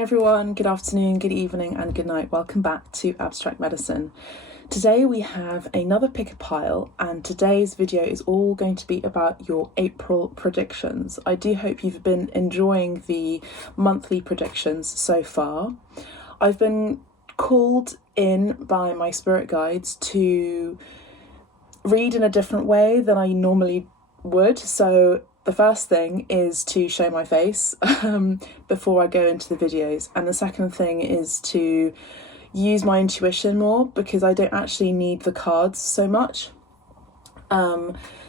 morning everyone, good afternoon, good evening and good night. Welcome back to Abstract Medicine. Today we have another pick a pile and today's video is all going to be about your April predictions. I do hope you've been enjoying the monthly predictions so far. I've been called in by my spirit guides to read in a different way than I normally would, so the first thing is to show my face before I go into the videos, and the second thing is to use my intuition more because I don't actually need the cards so much.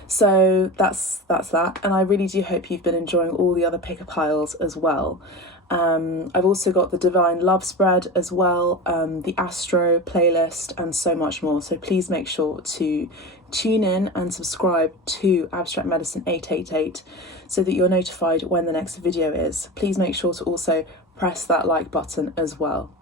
So that's that, and I really do hope you've been enjoying all the other pick a piles as well. I've also got the Divine Love Spread as well, the Astro playlist and so much more, so please make sure to tune in and subscribe to Abstract Medicine 888 so that you're notified when the next video is. Please make sure to also press that like button as well.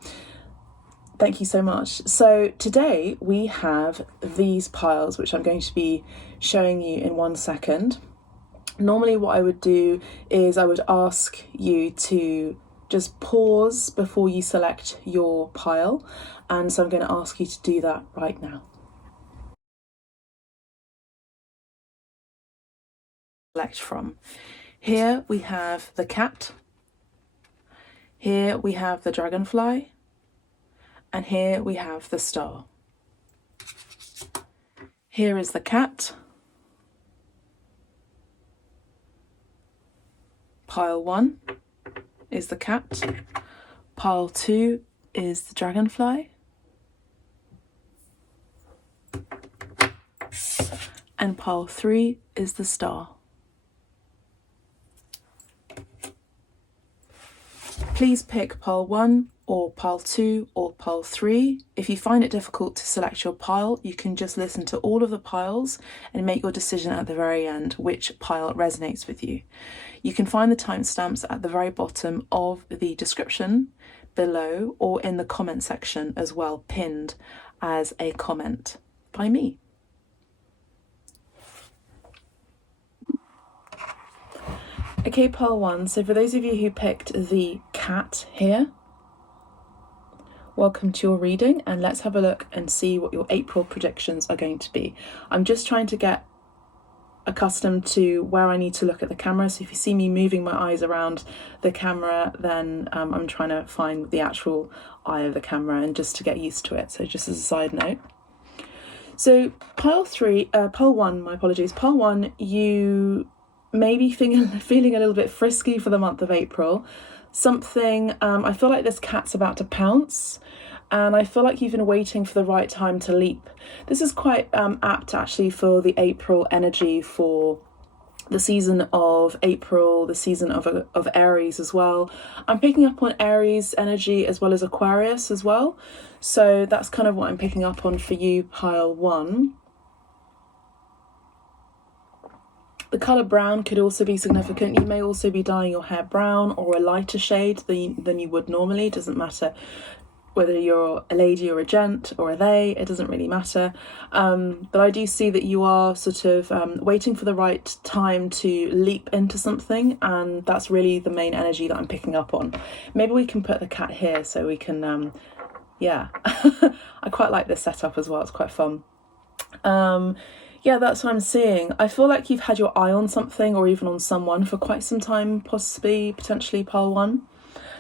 Thank you so much. So today we have these piles which I'm going to be showing you in 1 second. Normally what I would do is I would ask you to just pause before you select your pile, and so I'm going to ask you to do that right now. Select from. Here we have the cat, here we have the dragonfly, and here we have the star. Here is the cat. Pile 1 is the cat, pile 2 is the dragonfly, and pile 3 is the star. Please pick pile 1 or pile 2 or pile 3. If you find it difficult to select your pile, you can just listen to all of the piles and make your decision at the very end which pile resonates with you. You can find the timestamps at the very bottom of the description below or in the comment section as well, pinned as a comment by me. Okay, pile 1, so for those of you who picked the cat here, welcome to your reading, and let's have a look and see what your April predictions are going to be. I'm just trying to get accustomed to where I need to look at the camera, so if you see me moving my eyes around the camera, then I'm trying to find the actual eye of the camera and just to get used to it, so just as a side note. So pile 1, my apologies, pile 1, you may be feeling a little bit frisky for the month of April. Something, I feel like this cat's about to pounce, and I feel like you've been waiting for the right time to leap. This is quite apt actually for the April energy, for the season of April, the season of Aries as well. I'm picking up on Aries energy as well as Aquarius as well, so that's kind of what I'm picking up on for you, pile 1. The colour brown could also be significant. You may also be dyeing your hair brown or a lighter shade than you would normally. It doesn't matter whether you're a lady or a gent or a they, it doesn't really matter. But I do see that you are sort of waiting for the right time to leap into something, and that's really the main energy that I'm picking up on. Maybe we can put the cat here so we can, yeah. I quite like this setup as well, it's quite fun. Yeah, that's what I'm seeing. I feel like you've had your eye on something or even on someone for quite some time, possibly, potentially pile 1.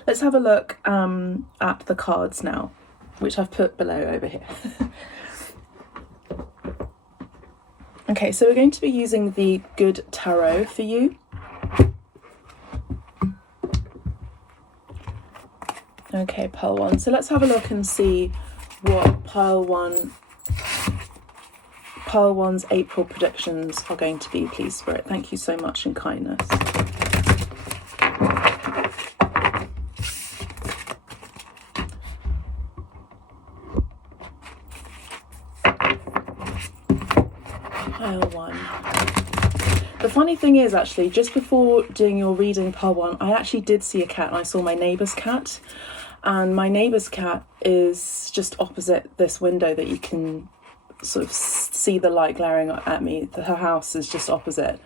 Let's have a look at the cards now, which I've put below over here. Okay, so we're going to be using the Good Tarot for you. Okay, pile 1. So let's have a look and see what pile 1's April predictions are going to be, please, Spirit. Thank you so much in kindness. Pile 1. The funny thing is, actually, just before doing your reading, pile 1, I actually did see a cat, and I saw my neighbour's cat. And my neighbour's cat is just opposite this window that you can sort of see the light glaring at me. Her house is just opposite.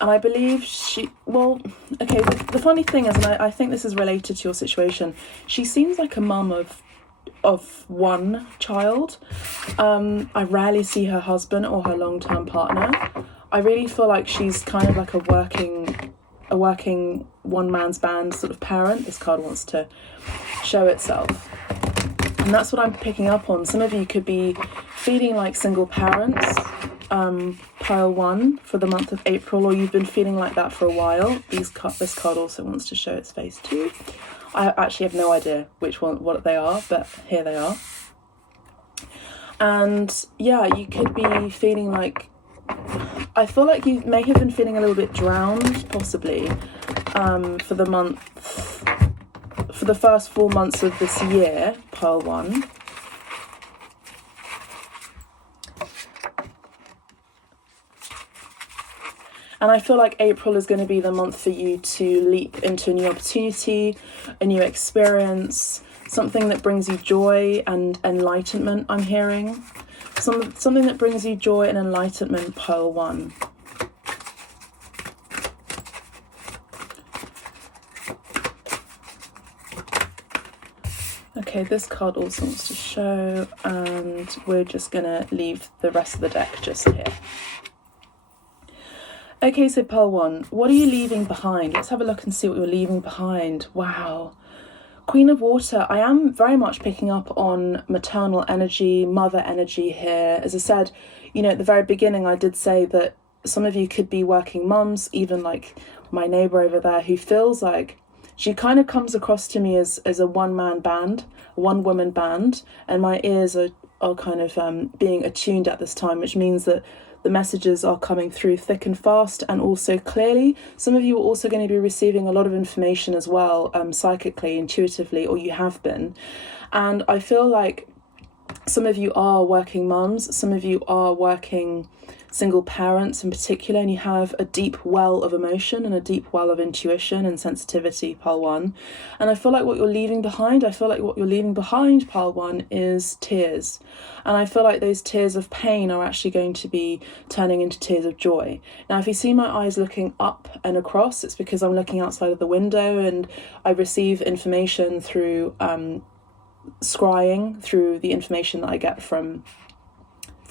And I believe the funny thing is, and I think this is related to your situation, she seems like a mum of one child. I rarely see her husband or her long-term partner. I really feel like she's kind of like a working one-man's band sort of parent. This card wants to show itself. And that's what I'm picking up on. Some of you could be feeling like single parents, pile 1 for the month of April, or you've been feeling like that for a while. This card also wants to show its face too. I actually have no idea what they are, but here they are. And yeah, you could be feeling like, I feel like you may have been feeling a little bit drowned, possibly, for the first 4 months of this year, pile 1. And I feel like April is going to be the month for you to leap into a new opportunity, a new experience, something that brings you joy and enlightenment, I'm hearing. Something that brings you joy and enlightenment, pile 1. Okay, this card also wants to show, and we're just going to leave the rest of the deck just here. Okay, so pile 1, what are you leaving behind? Let's have a look and see what you're leaving behind. Wow. Queen of Water, I am very much picking up on maternal energy, mother energy here. As I said, at the very beginning, I did say that some of you could be working mums, even like my neighbour over there, who feels like she kind of comes across to me as a one-man band, one-woman band, and my ears are kind of being attuned at this time, which means that the messages are coming through thick and fast and also clearly. Some of you are also going to be receiving a lot of information as well, psychically, intuitively, or you have been. And I feel like some of you are working mums, some of you are working single parents in particular, and you have a deep well of emotion and a deep well of intuition and sensitivity, pile 1. And I feel like what you're leaving behind, pile 1, is tears. And I feel like those tears of pain are actually going to be turning into tears of joy. Now, if you see my eyes looking up and across, it's because I'm looking outside of the window and I receive information through scrying, through the information that I get from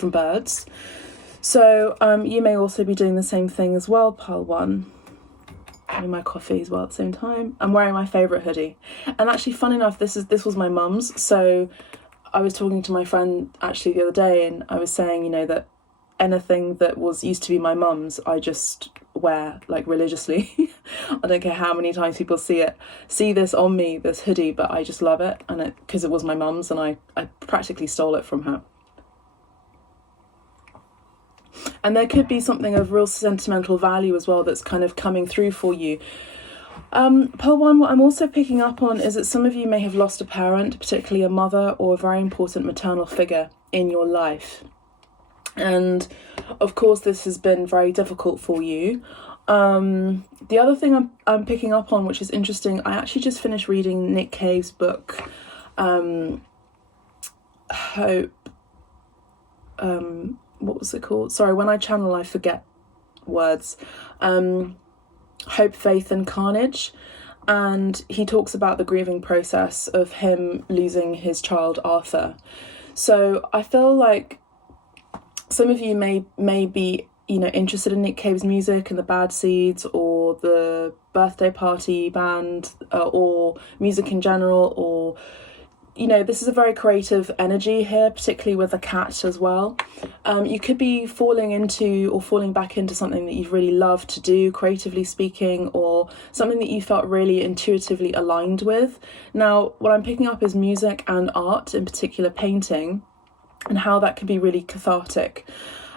birds. So you may also be doing the same thing as well, pile 1. Having my coffee as well at the same time. I'm wearing my favourite hoodie. And actually, fun enough, this was my mum's. So I was talking to my friend actually the other day, and I was saying, that anything that used to be my mum's, I just wear like religiously. I don't care how many times people see this on me, this hoodie, but I just love it. And because it was my mum's, and I practically stole it from her. And there could be something of real sentimental value as well that's kind of coming through for you. Pile 1, what I'm also picking up on is that some of you may have lost a parent, particularly a mother or a very important maternal figure in your life. And of course, this has been very difficult for you. The other thing I'm picking up on, which is interesting, I actually just finished reading Nick Cave's book, Hope. What was it called? Sorry, when I channel, I forget words. Hope, Faith and Carnage. And he talks about the grieving process of him losing his child, Arthur. So I feel like some of you may be, interested in Nick Cave's music and the Bad Seeds or the Birthday Party band or music in general, or this is a very creative energy here, particularly with a cat as well. You could be falling into or falling back into something that you've really loved to do, creatively speaking, or something that you felt really intuitively aligned with. Now, what I'm picking up is music and art, in particular painting, and how that can be really cathartic.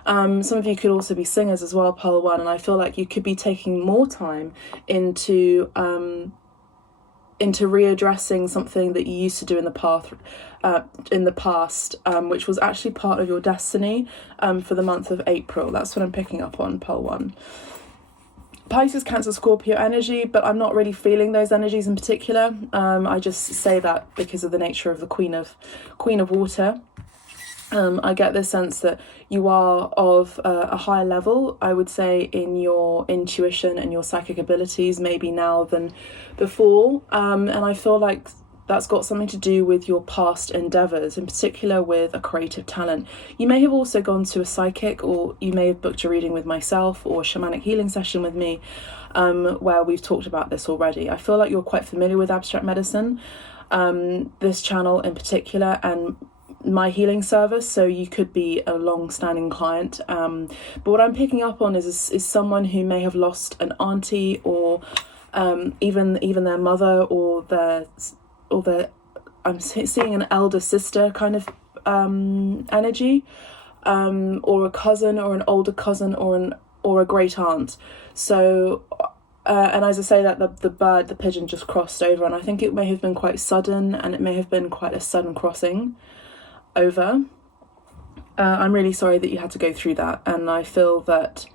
Some of you could also be singers as well, pile 1, and I feel like you could be taking more time into readdressing something that you used to do in the past, which was actually part of your destiny for the month of April. That's what I'm picking up on, pile 1. Pisces, Cancer, Scorpio energy, but I'm not really feeling those energies in particular. I just say that because of the nature of the Queen of Water. I get this sense that you are of a higher level, I would say, in your intuition and your psychic abilities, maybe now than before. And I feel like that's got something to do with your past endeavours, in particular with a creative talent. You may have also gone to a psychic, or you may have booked a reading with myself or a shamanic healing session with me, where we've talked about this already. I feel like you're quite familiar with abstract medicine, this channel in particular, and my healing service, so you could be a long-standing client, but what I'm picking up on is someone who may have lost an auntie, or even their mother, or their I'm seeing an elder sister kind of energy, or a cousin, or an older cousin, or a great aunt. So and as I say that, the pigeon just crossed over, and I think it may have been quite sudden, and it may have been quite a sudden crossing over. I'm really sorry that you had to go through that, and I feel that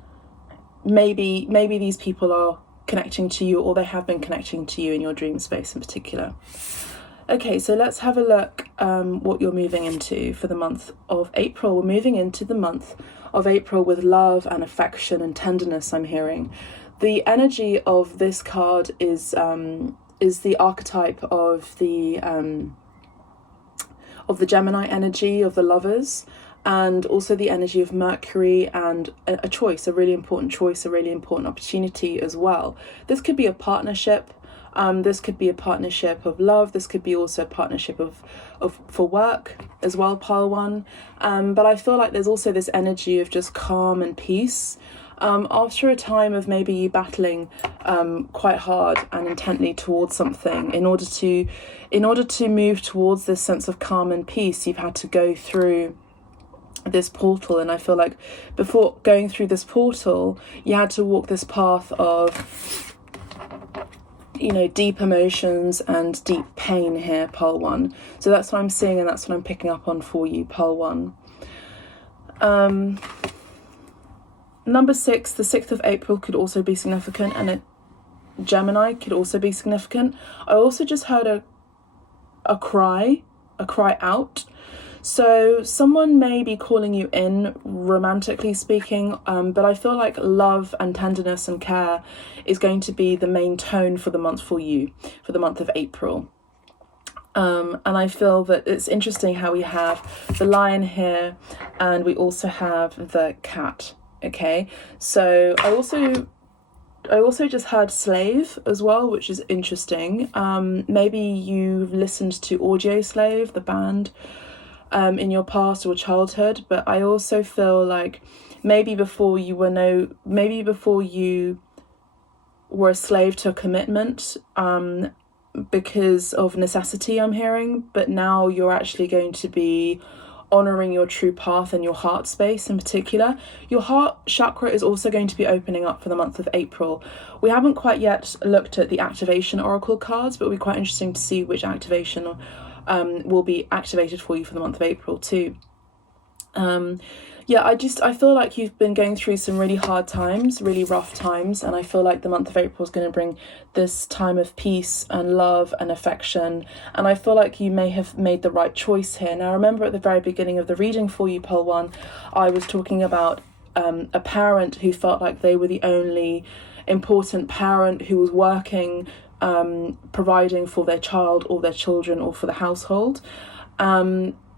maybe these people are connecting to you, or they have been connecting to you in your dream space in particular. Okay, so let's have a look what you're moving into for the month of April. We're moving into the month of April with love and affection and tenderness, I'm hearing. The energy of this card is the archetype of the Gemini energy of the lovers, and also the energy of Mercury, and a choice, a really important choice, a really important opportunity as well. This could be a partnership, this could be a partnership of love, this could be also a partnership of for work as well, pile one. But I feel like there's also this energy of just calm and peace. After a time of maybe you battling quite hard and intently towards something, in order to move towards this sense of calm and peace, you've had to go through this portal. And I feel like before going through this portal, you had to walk this path of, deep emotions and deep pain here, pile one. So that's what I'm seeing, and that's what I'm picking up on for you, pile one. Number 6, the 6th of April could also be significant, and Gemini could also be significant. I also just heard a cry out. So someone may be calling you in, romantically speaking, but I feel like love and tenderness and care is going to be the main tone for the month for you, for the month of April. And I feel that it's interesting how we have the lion here, and we also have the cat. Okay, so I also just heard slave as well, which is interesting. Maybe you've listened to Audio Slave, the band, in your past or childhood, but I also feel like maybe before you were a slave to a commitment, because of necessity, I'm hearing, but now you're actually going to be honouring your true path and your heart space in particular. Your heart chakra is also going to be opening up for the month of April. We haven't quite yet looked at the activation oracle cards, but it'll be quite interesting to see which activation will be activated for you for the month of April too. I feel like you've been going through some really hard times, really rough times, and I feel like the month of April is going to bring this time of peace and love and affection, and I feel like you may have made the right choice here. Now, remember at the very beginning of the reading for you, Pole 1, I was talking about a parent who felt like they were the only important parent who was working, providing for their child or their children or for the household.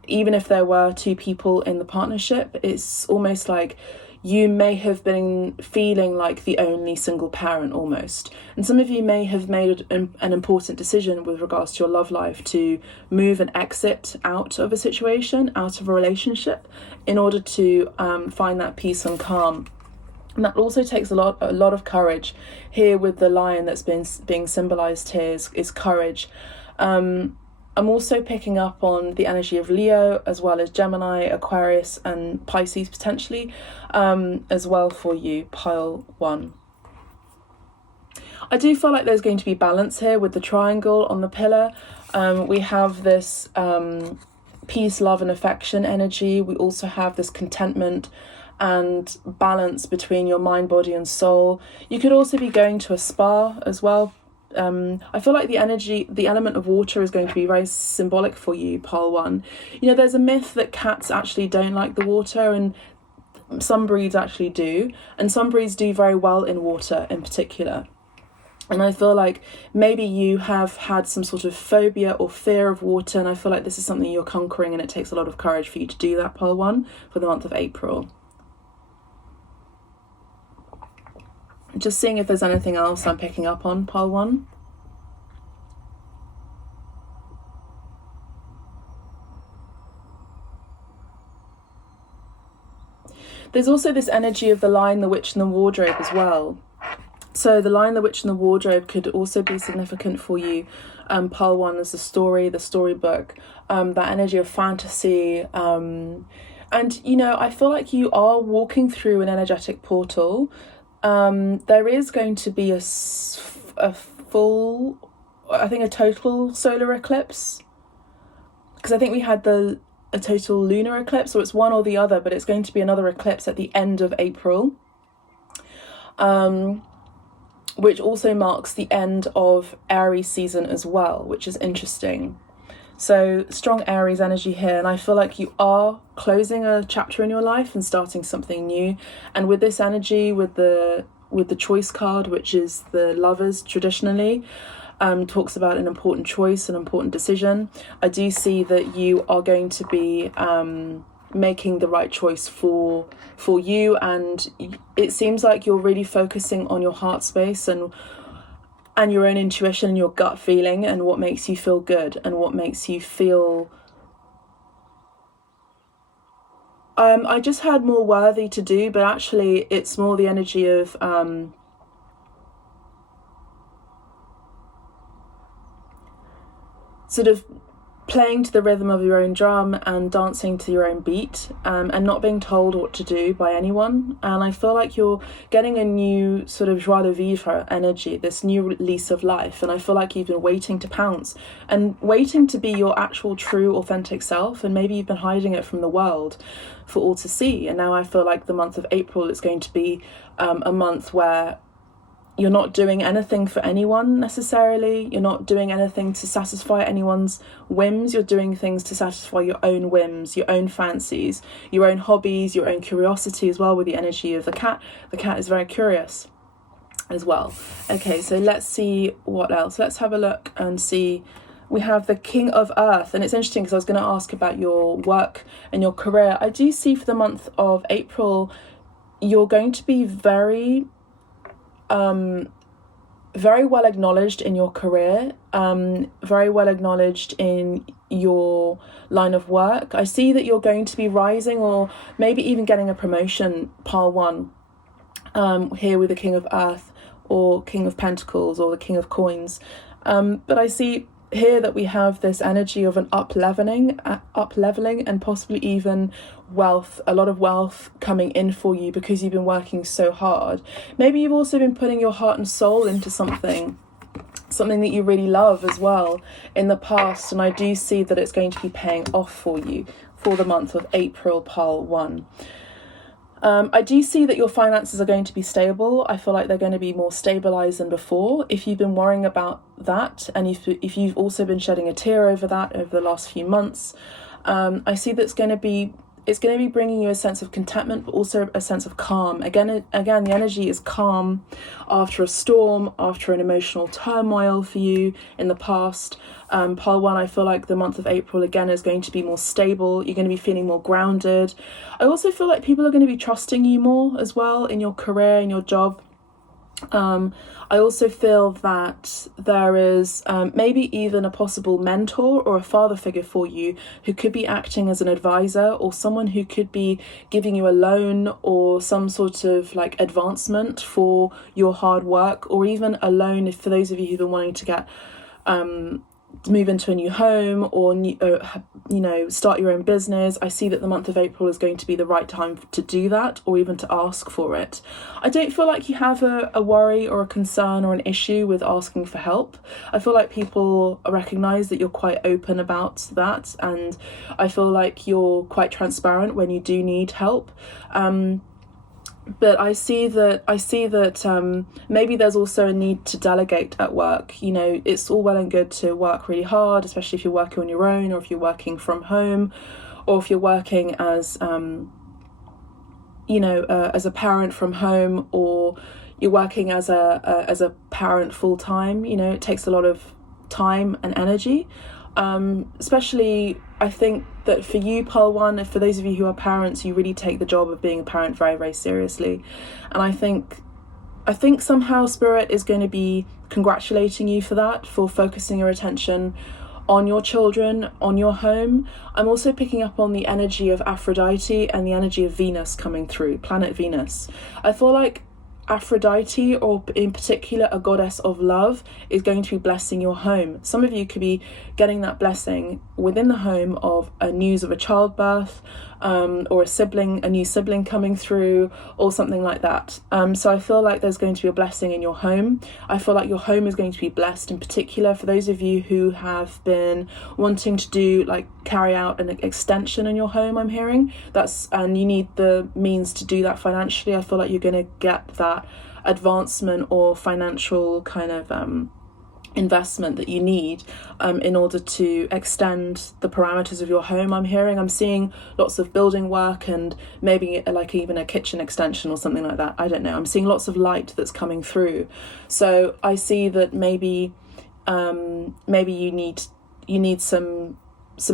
Even if there were two people in the partnership, it's almost like you may have been feeling like the only single parent almost. And some of you may have made an important decision with regards to your love life to move and exit out of a situation, out of a relationship, in order to find that peace and calm. And that also takes a lot of courage. Here with the lion that's being symbolized here is courage. I'm also picking up on the energy of Leo, as well as Gemini, Aquarius and Pisces potentially, as well for you, pile 1. I do feel like there's going to be balance here with the triangle on the pillar. We have this peace, love and affection energy. We also have this contentment and balance between your mind, body and soul. You could also be going to a spa as well, I feel like the element of water is going to be very symbolic for you, pile 1. You know, there's a myth that cats actually don't like the water, and some breeds actually do, and some breeds do very well in water in particular. And I feel like maybe you have had some sort of phobia or fear of water, and I feel like this is something you're conquering, and it takes a lot of courage for you to do that, pile 1, for the month of April. Just seeing if there's anything else I'm picking up on, pile 1. There's also this energy of the Lion, the Witch and the Wardrobe as well. So the Lion, the Witch and the Wardrobe could also be significant for you, pile 1, as the storybook, that energy of fantasy. And, you know, I feel like you are walking through an energetic portal. There is going to be a total solar eclipse. Because I think we had a total lunar eclipse, or it's one or the other, but it's going to be another eclipse at the end of April. Which also marks the end of Aries season as well, which is interesting. So strong Aries energy here, and I feel like you are closing a chapter in your life and starting something new. And with this energy, with the choice card, which is the Lovers traditionally, talks about an important choice, an important decision. I do see that you are going to be making the right choice for you, and it seems like you're really focusing on your heart space and your own intuition and your gut feeling, and what makes you feel good and what makes you feel I just had more worthy to do, but actually it's more the energy of sort of playing to the rhythm of your own drum and dancing to your own beat, and not being told what to do by anyone. And I feel like you're getting a new sort of joie de vivre energy, this new lease of life. And I feel like you've been waiting to pounce and waiting to be your actual true authentic self, and maybe you've been hiding it from the world for all to see. And now I feel like the month of April is going to be a month where you're not doing anything for anyone necessarily. You're not doing anything to satisfy anyone's whims. You're doing things to satisfy your own whims, your own fancies, your own hobbies, your own curiosity as well, with the energy of the cat. The cat is very curious as well. Okay, so let's see what else. Let's have a look and see. We have the King of Earth, and it's interesting because I was going to ask about your work and your career. I do see for the month of April, you're going to be very well acknowledged in your career, very well acknowledged in your line of work. I see that you're going to be rising, or maybe even getting a promotion, pile 1, here with the King of Earth, or King of Pentacles, or the King of Coins. But I see here that we have this energy of an up leveling, and possibly even wealth, a lot of wealth coming in for you because you've been working so hard. Maybe you've also been putting your heart and soul into something that you really love as well in the past, and I do see that it's going to be paying off for you for the month of April, pile 1. I do see that your finances are going to be stable. I feel like they're going to be more stabilized than before. If you've been worrying about that, and if you've also been shedding a tear over that over the last few months, I see that it's going to be bringing you a sense of contentment, but also a sense of calm. Again, the energy is calm after a storm, after an emotional turmoil for you in the past. Pile 1, I feel like the month of April, again, is going to be more stable. You're going to be feeling more grounded. I also feel like people are going to be trusting you more as well in your career, in your job. I also feel that there is maybe even a possible mentor or a father figure for you who could be acting as an advisor, or someone who could be giving you a loan or some sort of like advancement for your hard work, or even a loan if for those of you who've been wanting to get move into a new home, or start your own business. I see that the month of April is going to be the right time to do that, or even to ask for it. I don't feel like you have a worry or a concern or an issue with asking for help. I feel like people recognize that you're quite open about that, and I feel like you're quite transparent when you do need help. but I see that maybe there's also a need to delegate at work. You know, it's all well and good to work really hard, especially if you're working on your own, or if you're working from home, or if you're working as as a parent from home, or you're working as a parent full time. You know, it takes a lot of time and energy. Especially, I think that for you, Pile 1, for those of you who are parents, you really take the job of being a parent very, very seriously. And I think somehow Spirit is going to be congratulating you for that, for focusing your attention on your children, on your home. I'm also picking up on the energy of Aphrodite and the energy of Venus coming through, planet Venus. I feel like Aphrodite, or in particular a goddess of love, is going to be blessing your home. Some of you could be getting that blessing within the home of a news of a childbirth, or a new sibling coming through, or something like that. So I feel like there's going to be a blessing in your home. I feel like your home is going to be blessed, in particular for those of you who have been wanting to carry out an extension in your home. I'm hearing and you need the means to do that financially. I feel like you're going to get that advancement or financial kind of investment that you need in order to extend the parameters of your home. I'm seeing lots of building work, and maybe even a kitchen extension or something like that. I don't know. I'm seeing lots of light that's coming through. So I see that maybe you need some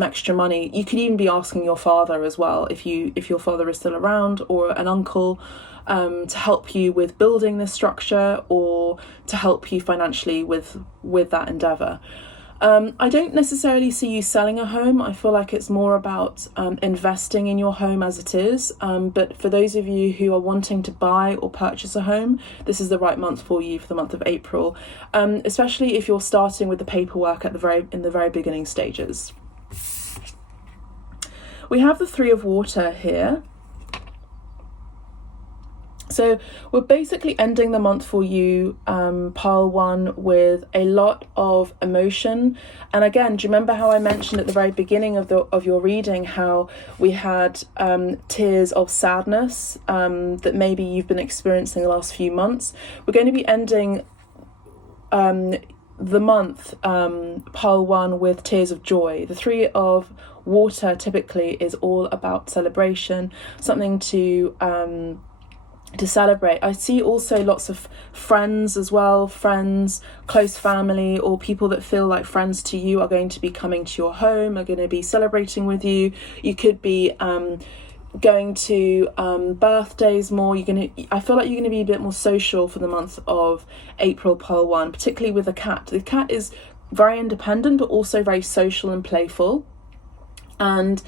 extra money. You could even be asking your father as well, if your father is still around, or an uncle, to help you with building this structure, or to help you financially with that endeavor. I don't necessarily see you selling a home. I feel like it's more about investing in your home as it is. But for those of you who are wanting to buy or purchase a home, this is the right month for you, for the month of April, especially if you're starting with the paperwork in the very beginning stages. We have the Three of Water here. So we're basically ending the month for you, Pile 1, with a lot of emotion. And again, do you remember how I mentioned at the very beginning of your reading how we had tears of sadness that maybe you've been experiencing the last few months? We're going to be ending the month, Pile 1, with tears of joy. The Three of Water typically is all about celebration, something to celebrate. I see also lots of friends as well, friends, close family, or people that feel like friends to you are going to be coming to your home, are going to be celebrating with you. You could be going to birthdays more. I feel like you're going to be a bit more social for the month of April, Pile 1, particularly with the cat. The cat is very independent, but also very social and playful. And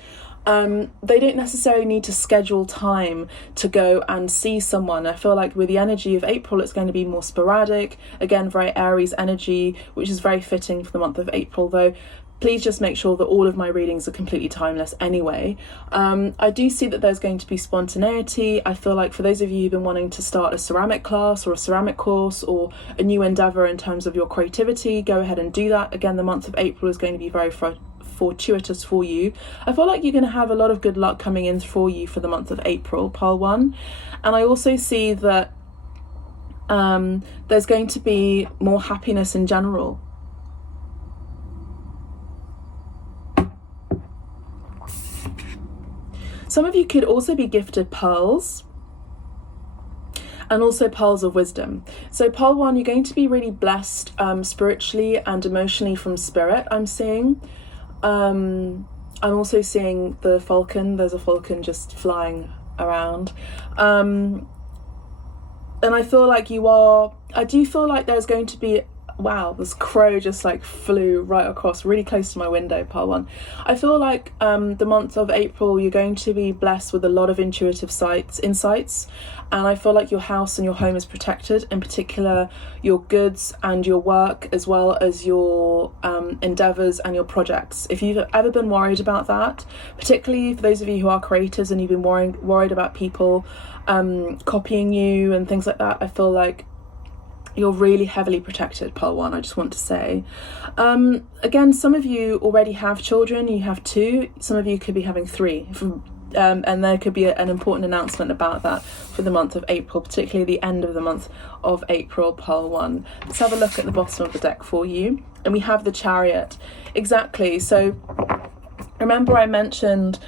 they don't necessarily need to schedule time to go and see someone. I feel like with the energy of April, it's going to be more sporadic. Again, very Aries energy, which is very fitting for the month of April, though please just make sure that all of my readings are completely timeless anyway. I do see that there's going to be spontaneity. I feel like for those of you who've been wanting to start a ceramic class or a ceramic course or a new endeavour in terms of your creativity, go ahead and do that. Again, the month of April is going to be very fortuitous for you. I feel like you're going to have a lot of good luck coming in for you for the month of April, Pile 1. And I also see that there's going to be more happiness in general. Some of you could also be gifted pearls, and also pearls of wisdom. So Pile 1, you're going to be really blessed spiritually and emotionally from Spirit, I'm seeing. I'm also seeing the falcon. There's a falcon just flying around. And I feel like I do feel like there's going to be, wow, this crow just flew right across, really close to my window, Pile 1. I feel like the month of April, you're going to be blessed with a lot of intuitive insights. And I feel like your house and your home is protected, in particular your goods and your work, as well as your endeavours and your projects. If you've ever been worried about that, particularly for those of you who are creatives and you've been worried about people copying you and things like that, I feel like you're really heavily protected, Pile 1, I just want to say. Again, some of you already have children, you have 2. Some of you could be having 3. and there could be an important announcement about that for the month of April, particularly the end of the month of April, pile 1. Let's have a look at the bottom of the deck for you. And we have the Chariot. Exactly. So remember I mentioned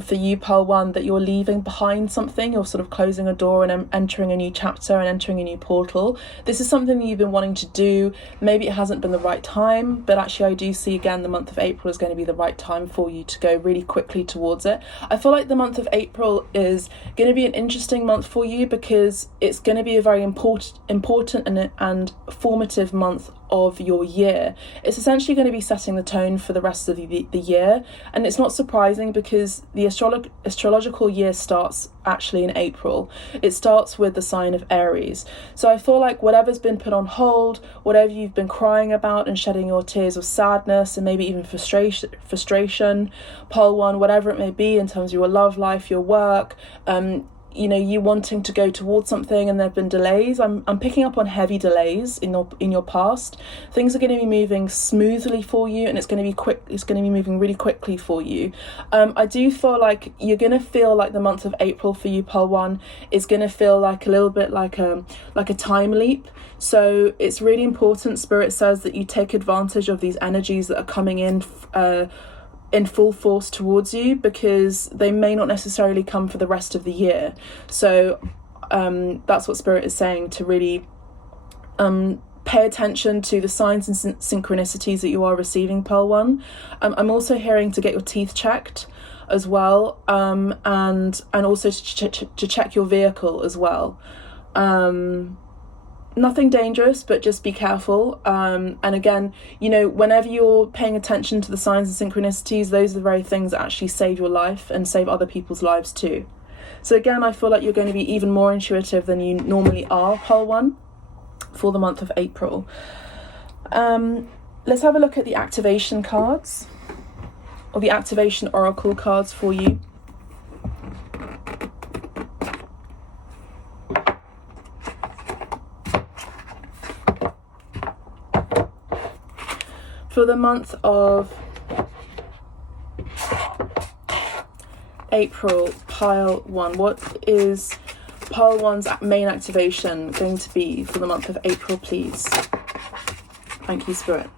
for you, pile 1, that you're leaving behind something, you're sort of closing a door and entering a new chapter and entering a new portal. This is something that you've been wanting to do. Maybe it hasn't been the right time, but actually I do see again the month of April is going to be the right time for you to go really quickly towards it. I feel like the month of April is going to be an interesting month for you because it's going to be a very important and formative month of your year. It's essentially going to be setting the tone for the rest of the year, and it's not surprising because the astrological year starts actually in April. It starts with the sign of Aries. So I feel like whatever's been put on hold, whatever you've been crying about and shedding your tears of sadness and maybe even frustration, pile 1, whatever it may be in terms of your love life, your work, you wanting to go towards something and there have been delays. I'm picking up on heavy delays in your past. Things are going to be moving smoothly for you, and it's going to be quick. It's going to be moving really quickly for you. I do feel like you're going to feel like the month of April for you, pile 1, is going to feel like a little bit like a time leap. So it's really important, Spirit says, that you take advantage of these energies that are coming in full force towards you, because they may not necessarily come for the rest of the year. So that's what Spirit is saying, to really pay attention to the signs and synchronicities that you are receiving, pile 1. I'm also hearing to get your teeth checked as well, and also to check your vehicle as well. Nothing dangerous, but just be careful. And again, whenever you're paying attention to the signs and synchronicities, those are the very things that actually save your life and save other people's lives too. So again, I feel like you're going to be even more intuitive than you normally are, pile 1, for the month of April. Let's have a look at the activation cards, or the activation oracle cards for you. For the month of April, pile 1, what is pile 1's main activation going to be for the month of April, please? Thank you, Spirit.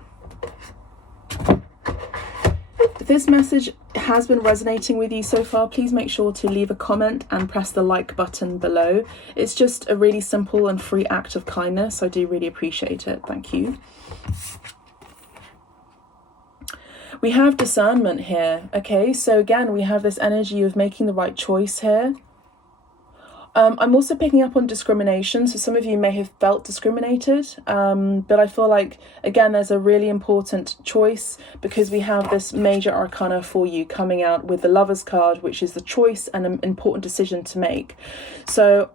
If this message has been resonating with you so far, please make sure to leave a comment and press the like button below. It's just a really simple and free act of kindness. I do really appreciate it. Thank you. We have discernment here, okay? So again, we have this energy of making the right choice here. I'm also picking up on discrimination. So some of you may have felt discriminated, but I feel like, again, there's a really important choice, because we have this major arcana for you coming out with the Lover's card, which is the choice and an important decision to make. So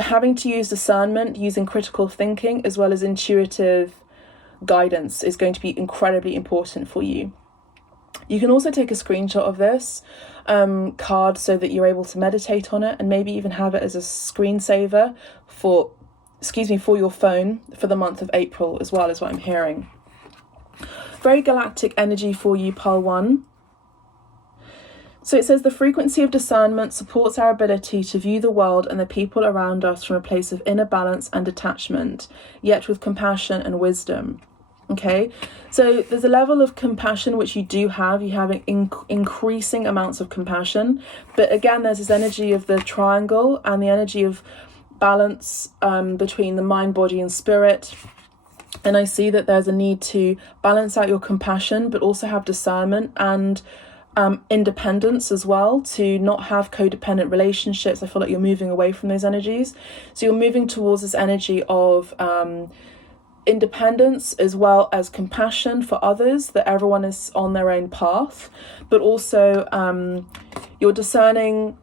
having to use discernment, using critical thinking, as well as intuitive guidance is going to be incredibly important for you. You can also take a screenshot of this card so that you're able to meditate on it, and maybe even have it as a screensaver for your phone for the month of April as well, is what I'm hearing. Very galactic energy for you, pile 1. So it says the frequency of discernment supports our ability to view the world and the people around us from a place of inner balance and detachment, yet with compassion and wisdom. Okay, so there's a level of compassion which you do have. You have increasing amounts of compassion, but again, there's this energy of the triangle and the energy of balance between the mind, body, and spirit. And I see that there's a need to balance out your compassion, but also have discernment and independence as well, to not have codependent relationships. I feel like you're moving away from those energies. So you're moving towards this energy of independence as well as compassion for others, that everyone is on their own path, but also you're discerning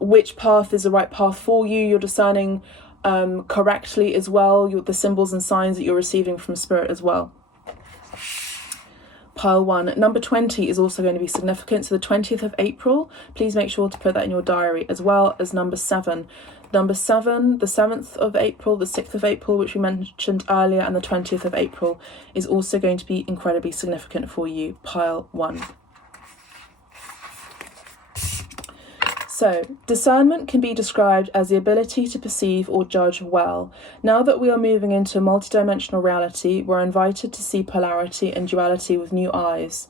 which path is the right path for you. You're discerning correctly as well, the symbols and signs that you're receiving from Spirit as well. Pile 1. Number 20 is also going to be significant. So the 20th of April, please make sure to put that in your diary, as well as number 7. Number 7, the 7th of April, the 6th of April, which we mentioned earlier, and the 20th of April is also going to be incredibly significant for you, pile 1. So, discernment can be described as the ability to perceive or judge well. Now that we are moving into a multidimensional reality, we're invited to see polarity and duality with new eyes.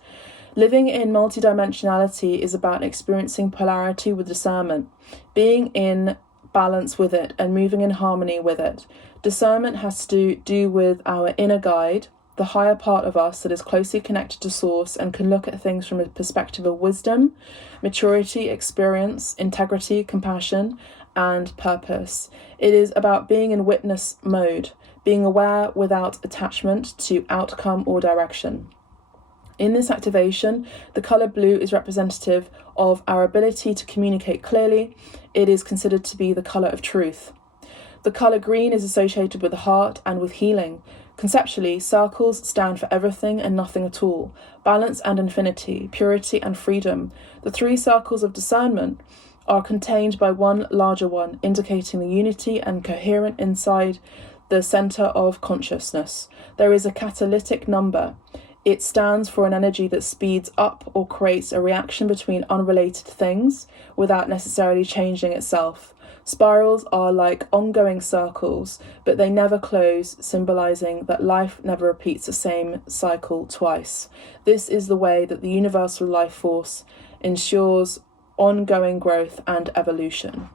Living in multidimensionality is about experiencing polarity with discernment, being in balance with it and moving in harmony with it. Discernment has to do with our inner guide, the higher part of us that is closely connected to source and can look at things from a perspective of wisdom, maturity, experience, integrity, compassion, and purpose. It is about being in witness mode, being aware without attachment to outcome or direction. In this activation, the colour blue is representative of our ability to communicate clearly. It is considered to be the colour of truth. The colour green is associated with the heart and with healing. Conceptually, circles stand for everything and nothing at all, balance and infinity, purity and freedom. The three circles of discernment are contained by one larger one, indicating the unity and coherent inside the centre of consciousness. There is a catalytic number. It stands for an energy that speeds up or creates a reaction between unrelated things without necessarily changing itself. Spirals are like ongoing circles, but they never close, symbolizing that life never repeats the same cycle twice. This is the way that the universal life force ensures ongoing growth and evolution.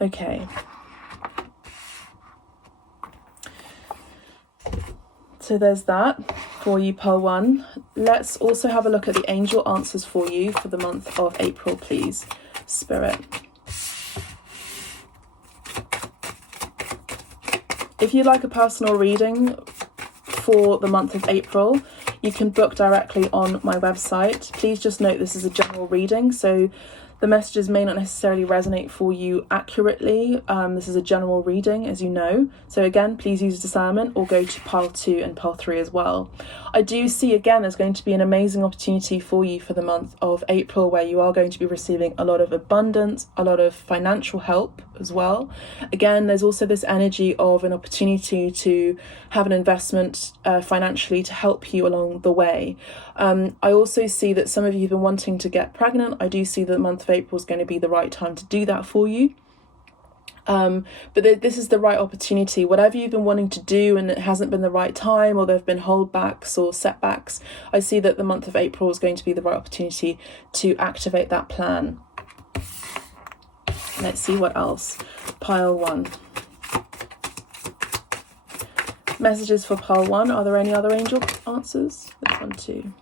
Okay. So there's that for you, Pearl 1. Let's also have a look at the angel answers for you for the month of April, please. Spirit. If you'd like a personal reading for the month of April, you can book directly on my website. Please just note this is a general reading, so the messages may not necessarily resonate for you accurately. This is a general reading, as you know. So again, please use discernment or go to pile 2 and pile 3 as well. I do see, again, there's going to be an amazing opportunity for you for the month of April where you are going to be receiving a lot of abundance, a lot of financial help as well. Again, there's also this energy of an opportunity to have an investment financially to help you along the way. I also see that some of you have been wanting to get pregnant. I do see that the month of April is going to be the right time to do that for you. But this is the right opportunity. Whatever you've been wanting to do and it hasn't been the right time, or there have been holdbacks or setbacks, I see that the month of April is going to be the right opportunity to activate that plan. Let's see what else. Pile 1. Messages for pile 1. Are there any other angel answers? This one too.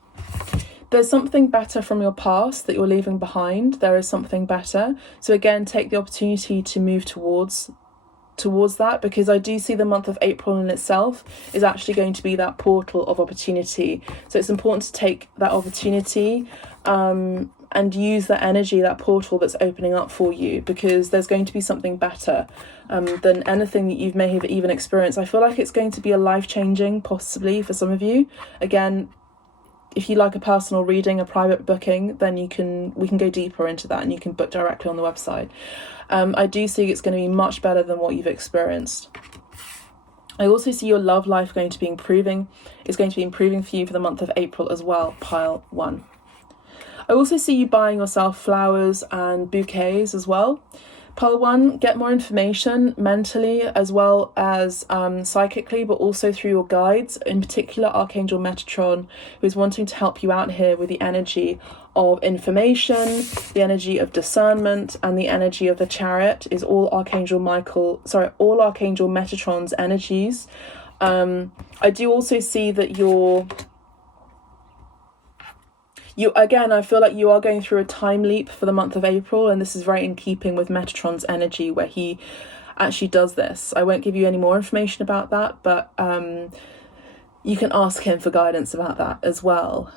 There's something better from your past that you're leaving behind. There is something better. So again, take the opportunity to move towards that, because I do see the month of April in itself is actually going to be that portal of opportunity. So it's important to take that opportunity and use that energy, that portal that's opening up for you, because there's going to be something better than anything that you may have even experienced. I feel like it's going to be a life-changing, possibly for some of you. Again, if you like a personal reading, a private booking, then we can go deeper into that and you can book directly on the website. I do see it's going to be much better than what you've experienced. I also see your love life going to be improving. It's going to be improving for you for the month of April as well, pile 1. I also see you buying yourself flowers and bouquets as well. Pile 1, get more information mentally as well as psychically, but also through your guides, in particular Archangel Metatron, who is wanting to help you out here with the energy of information, the energy of discernment, and the energy of the Chariot is all Archangel Metatron's energies. I do also see that I feel like you are going through a time leap for the month of April, and this is very in keeping with Metatron's energy where he actually does this. I won't give you any more information about that, but you can ask him for guidance about that as well.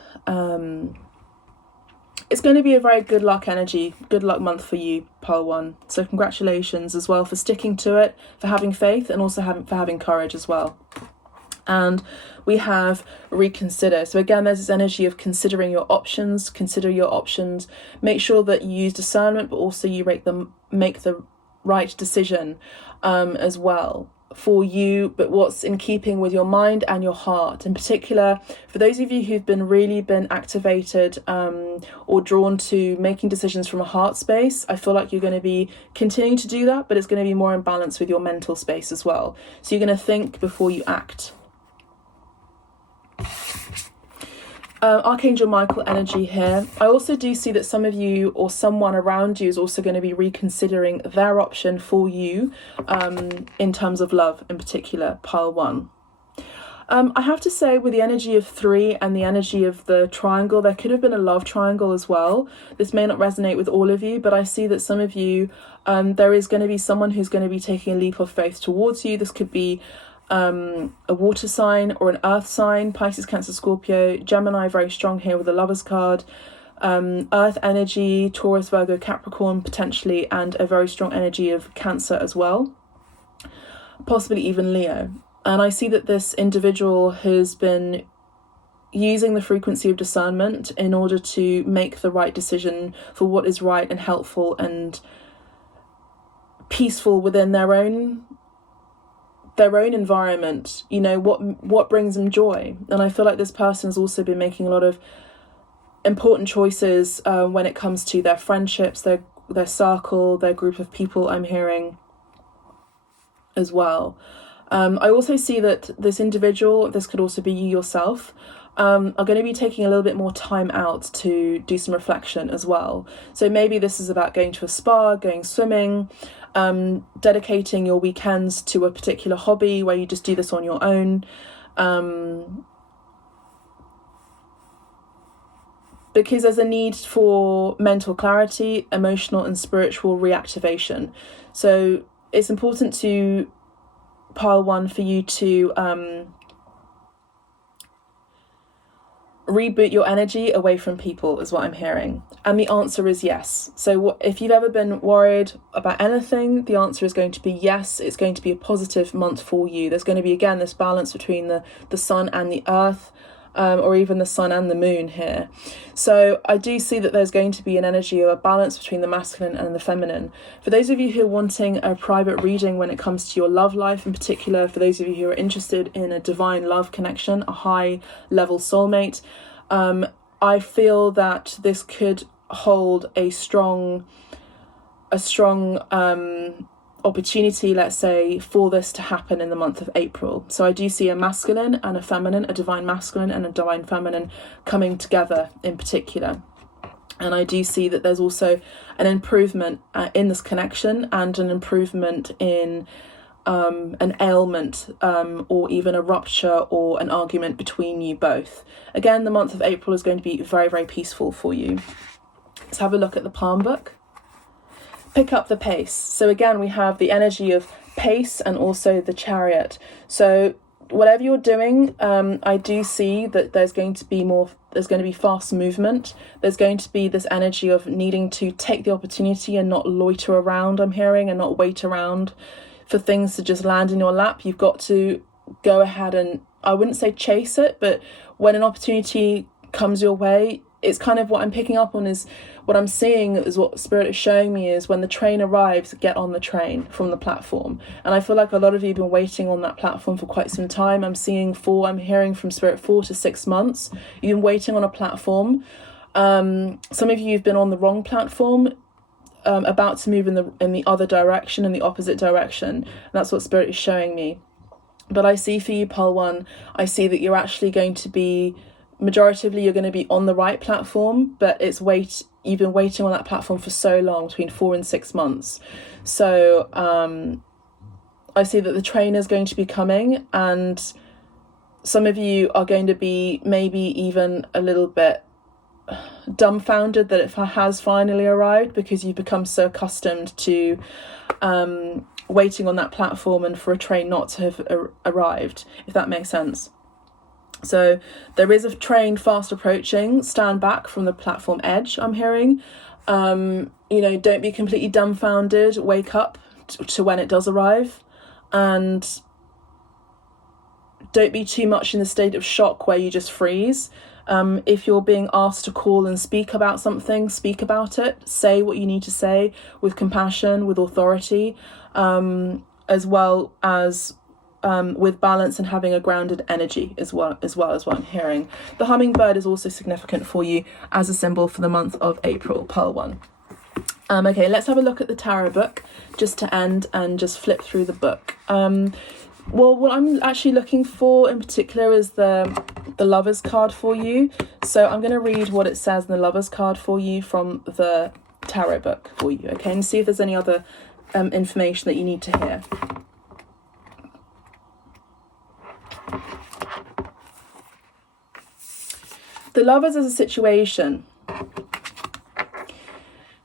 It's going to be a very good luck month for you, pile 1. So congratulations as well for sticking to it, for having faith, and also for having courage as well. And we have reconsider. So again, there's this energy of consider your options. Make sure that you use discernment, but also you make the right decision as well for you, but what's in keeping with your mind and your heart. In particular, for those of you who've really been activated or drawn to making decisions from a heart space, I feel like you're going to be continuing to do that, but it's going to be more in balance with your mental space as well. So you're going to think before you act. Archangel Michael energy here. I also do see that some of you or someone around you is also going to be reconsidering their option for you in terms of love, in particular, pile 1. I have to say, with the energy of 3 and the energy of the triangle, there could have been a love triangle as well. This may not resonate with all of you, but I see that some of you, there is going to be someone who's going to be taking a leap of faith towards you. This could be a water sign or an earth sign, Pisces, Cancer, Scorpio, Gemini, very strong here with the Lovers card, earth energy, Taurus, Virgo, Capricorn potentially, and a very strong energy of Cancer as well, possibly even Leo. And I see that this individual has been using the frequency of discernment in order to make the right decision for what is right and helpful and peaceful within their own environment, you know, what brings them joy. And I feel like this person has also been making a lot of important choices when it comes to their friendships, their circle, their group of people, I'm hearing as well. I also see that this individual, this could also be you yourself, are going to be taking a little bit more time out to do some reflection as well. So maybe this is about going to a spa, going swimming, dedicating your weekends to a particular hobby where you just do this on your own. Because there's a need for mental clarity, emotional and spiritual reactivation. So it's important to pile 1 for you to reboot your energy away from people is what I'm hearing. And the answer is yes. So if you've ever been worried about anything, the answer is going to be yes. It's going to be a positive month for you. There's going to be, again, this balance between the sun and the earth, or even the sun and the moon here. So I do see that there's going to be an energy of a balance between the masculine and the feminine. For those of you who are wanting a private reading when it comes to your love life, in particular, for those of you who are interested in a divine love connection, a high level soulmate, I feel that this could hold a strong opportunity, let's say, for this to happen in the month of April. So I do see a masculine and a feminine, a divine masculine and a divine feminine coming together in particular. And I do see that there's also an improvement in this connection and an improvement in an ailment or even a rupture or an argument between you both. Again, the month of April is going to be very, very peaceful for you. Let's have a look at the palm book. Pick up the pace. So again, we have the energy of pace and also the Chariot. So whatever you're doing, I do see that there's going to be fast movement. There's going to be this energy of needing to take the opportunity and not loiter around, I'm hearing, and not wait around for things to just land in your lap. You've got to go ahead and, I wouldn't say chase it, but when an opportunity comes your way, it's kind of what I'm picking up on is what I'm seeing is what Spirit is showing me is when the train arrives, get on the train from the platform. And I feel like a lot of you have been waiting on that platform for quite some time. I'm hearing from Spirit 4 to 6 months. You've been waiting on a platform. Some of you have been on the wrong platform, about to move in the other direction, in the opposite direction. And that's what Spirit is showing me. But I see for you, Pile 1, I see that you're actually going to be, majoritively you're going to be on the right platform, but you've been waiting on that platform for so long, between 4 and 6 months. So I see that the train is going to be coming, and some of you are going to be maybe even a little bit dumbfounded that it has finally arrived, because you've become so accustomed to waiting on that platform and for a train not to have arrived, if that makes sense. So there is a train fast approaching. Stand back from the platform edge, I'm hearing. Don't be completely dumbfounded. Wake up to when it does arrive, and don't be too much in the state of shock where you just freeze. If you're being asked to call and speak about something, speak about it. Say what you need to say with compassion, with authority, as well as with balance and having a grounded energy as well as what I'm hearing. The hummingbird is also significant for you as a symbol for the month of April, Pearl 1. Okay, let's have a look at the tarot book just to end and just flip through the book. Well, what I'm actually looking for in particular is the Lovers card for you. So I'm going to read what it says in the Lovers card for you from the tarot book for you, okay, and see if there's any other information that you need to hear. The Lovers is a situation.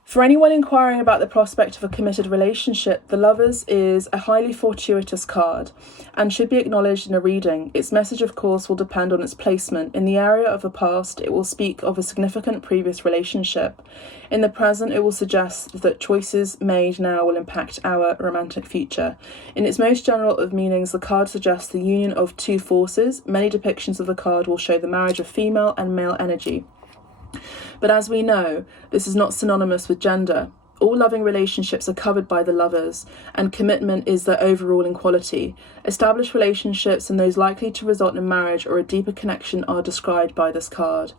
For anyone inquiring about the prospect of a committed relationship, the Lovers is a highly fortuitous card and should be acknowledged in a reading. Its message, of course, will depend on its placement. In the area of the past, it will speak of a significant previous relationship. In the present, it will suggest that choices made now will impact our romantic future. In its most general of meanings, the card suggests the union of two forces. Many depictions of the card will show the marriage of female and male energy. But as we know, this is not synonymous with gender. All loving relationships are covered by the Lovers, and commitment is their overruling quality. Established relationships and those likely to result in marriage or a deeper connection are described by this card.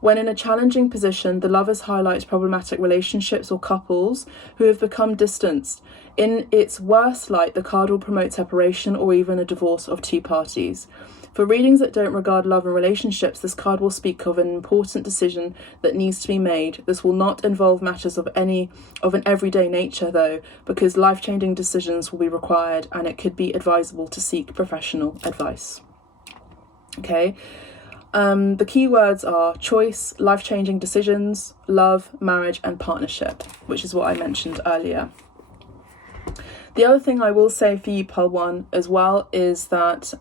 When in a challenging position, the Lovers highlights problematic relationships or couples who have become distanced. In its worst light, the card will promote separation or even a divorce of two parties. For readings that don't regard love and relationships, this card will speak of an important decision that needs to be made. This will not involve matters of an everyday nature, though, because life-changing decisions will be required, and it could be advisable to seek professional advice. Okay. The key words are choice, life-changing decisions, love, marriage, and partnership, which is what I mentioned earlier. The other thing I will say for you, Pearl 1, as well, is that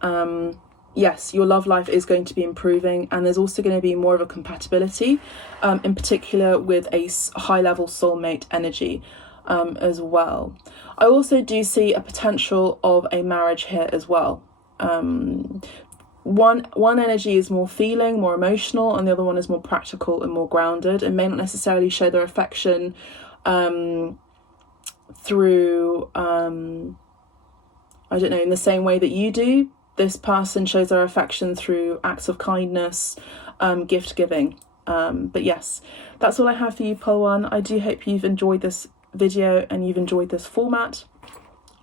yes, your love life is going to be improving, and there's also going to be more of a compatibility, in particular with a high-level soulmate energy as well. I also do see a potential of a marriage here as well. One energy is more feeling, more emotional, and the other one is more practical and more grounded, and may not necessarily show their affection through, I don't know, in the same way that you do. This person shows their affection through acts of kindness, gift giving. But yes, that's all I have for you, Pearl 1. I do hope you've enjoyed this video and you've enjoyed this format.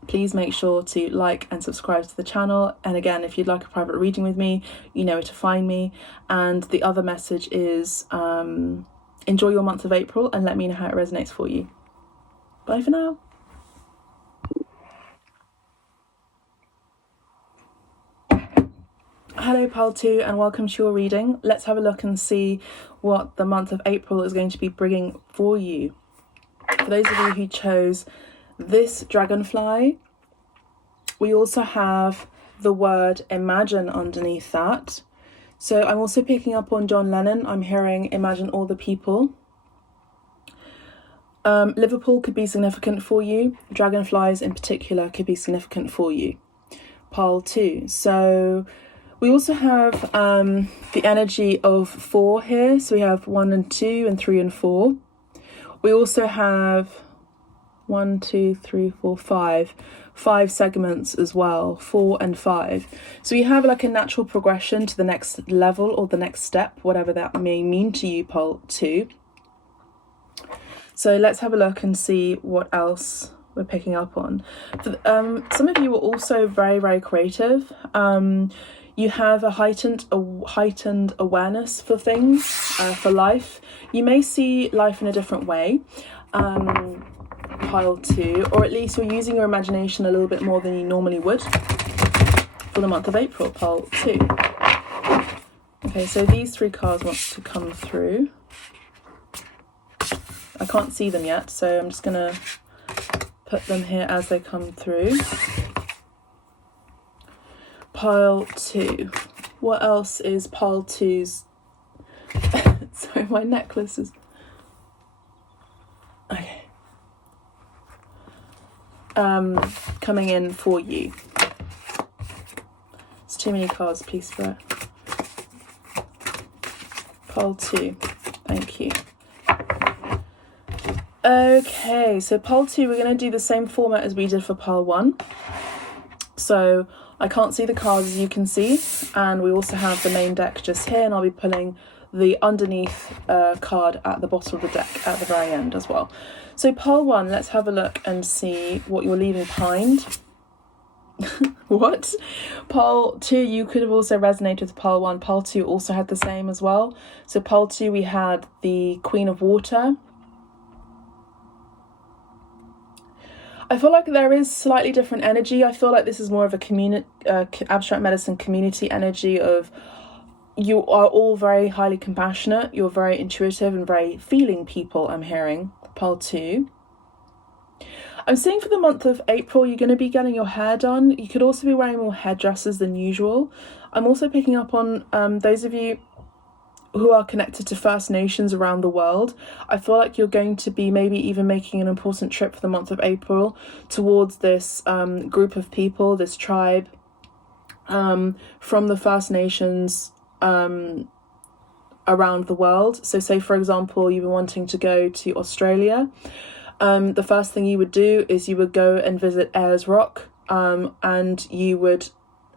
Please make sure to like and subscribe to the channel. And again, if you'd like a private reading with me, you know where to find me. And the other message is enjoy your month of April and let me know how it resonates for you. Bye for now. Hello Pearl 2 and welcome to your reading. Let's have a look and see what the month of April is going to be bringing for you. For those of you who chose this dragonfly, we also have the word imagine underneath that. So I'm also picking up on John Lennon. I'm hearing imagine all the people. Liverpool could be significant for you. Dragonflies in particular could be significant for you. Pearl 2. So we also have the energy of 4 here. So we have 1 and 2 and 3 and 4. We also have 1, 2, 3, 4, 5. 5 segments as well, 4 and 5. So you have like a natural progression to the next level or the next step, whatever that may mean to you, Pearl 2. So let's have a look and see what else we're picking up on. Some of you are also very, very creative. You have a heightened awareness for things, for life. You may see life in a different way, Pile 2, or at least you're using your imagination a little bit more than you normally would for the month of April, Pile 2. Okay, so these 3 cards want to come through. I can't see them yet, so I'm just going to put them here as they come through. Pile 2. What else is Pile 2's? Sorry, my necklace is... Okay. Coming in for you. It's too many cards, please, Spirit. Pile 2. Thank you. Okay, so Pile 2, we're going to do the same format as we did for Pile 1. So I can't see the cards, as you can see, and we also have the main deck just here, and I'll be pulling the underneath card at the bottom of the deck at the very end as well. So pile 1, let's have a look and see what you're leaving behind. What? Pile 2, you could have also resonated with pile 1. Pile 2 also had the same as well. So pile 2, we had the Queen of Water. I feel like there is slightly different energy. I feel like this is more of a abstract medicine community energy of you are all very highly compassionate, you're very intuitive and very feeling people, I'm hearing. Pile 2. I'm seeing for the month of April, you're going to be getting your hair done. You could also be wearing more hairdressers than usual. I'm also picking up on those of you who are connected to First Nations around the world. I feel like you're going to be maybe even making an important trip for the month of April towards this group of people, this tribe from the First Nations around the world. So say, for example, you've been wanting to go to Australia. The first thing you would do is you would go and visit Ayers Rock, and you would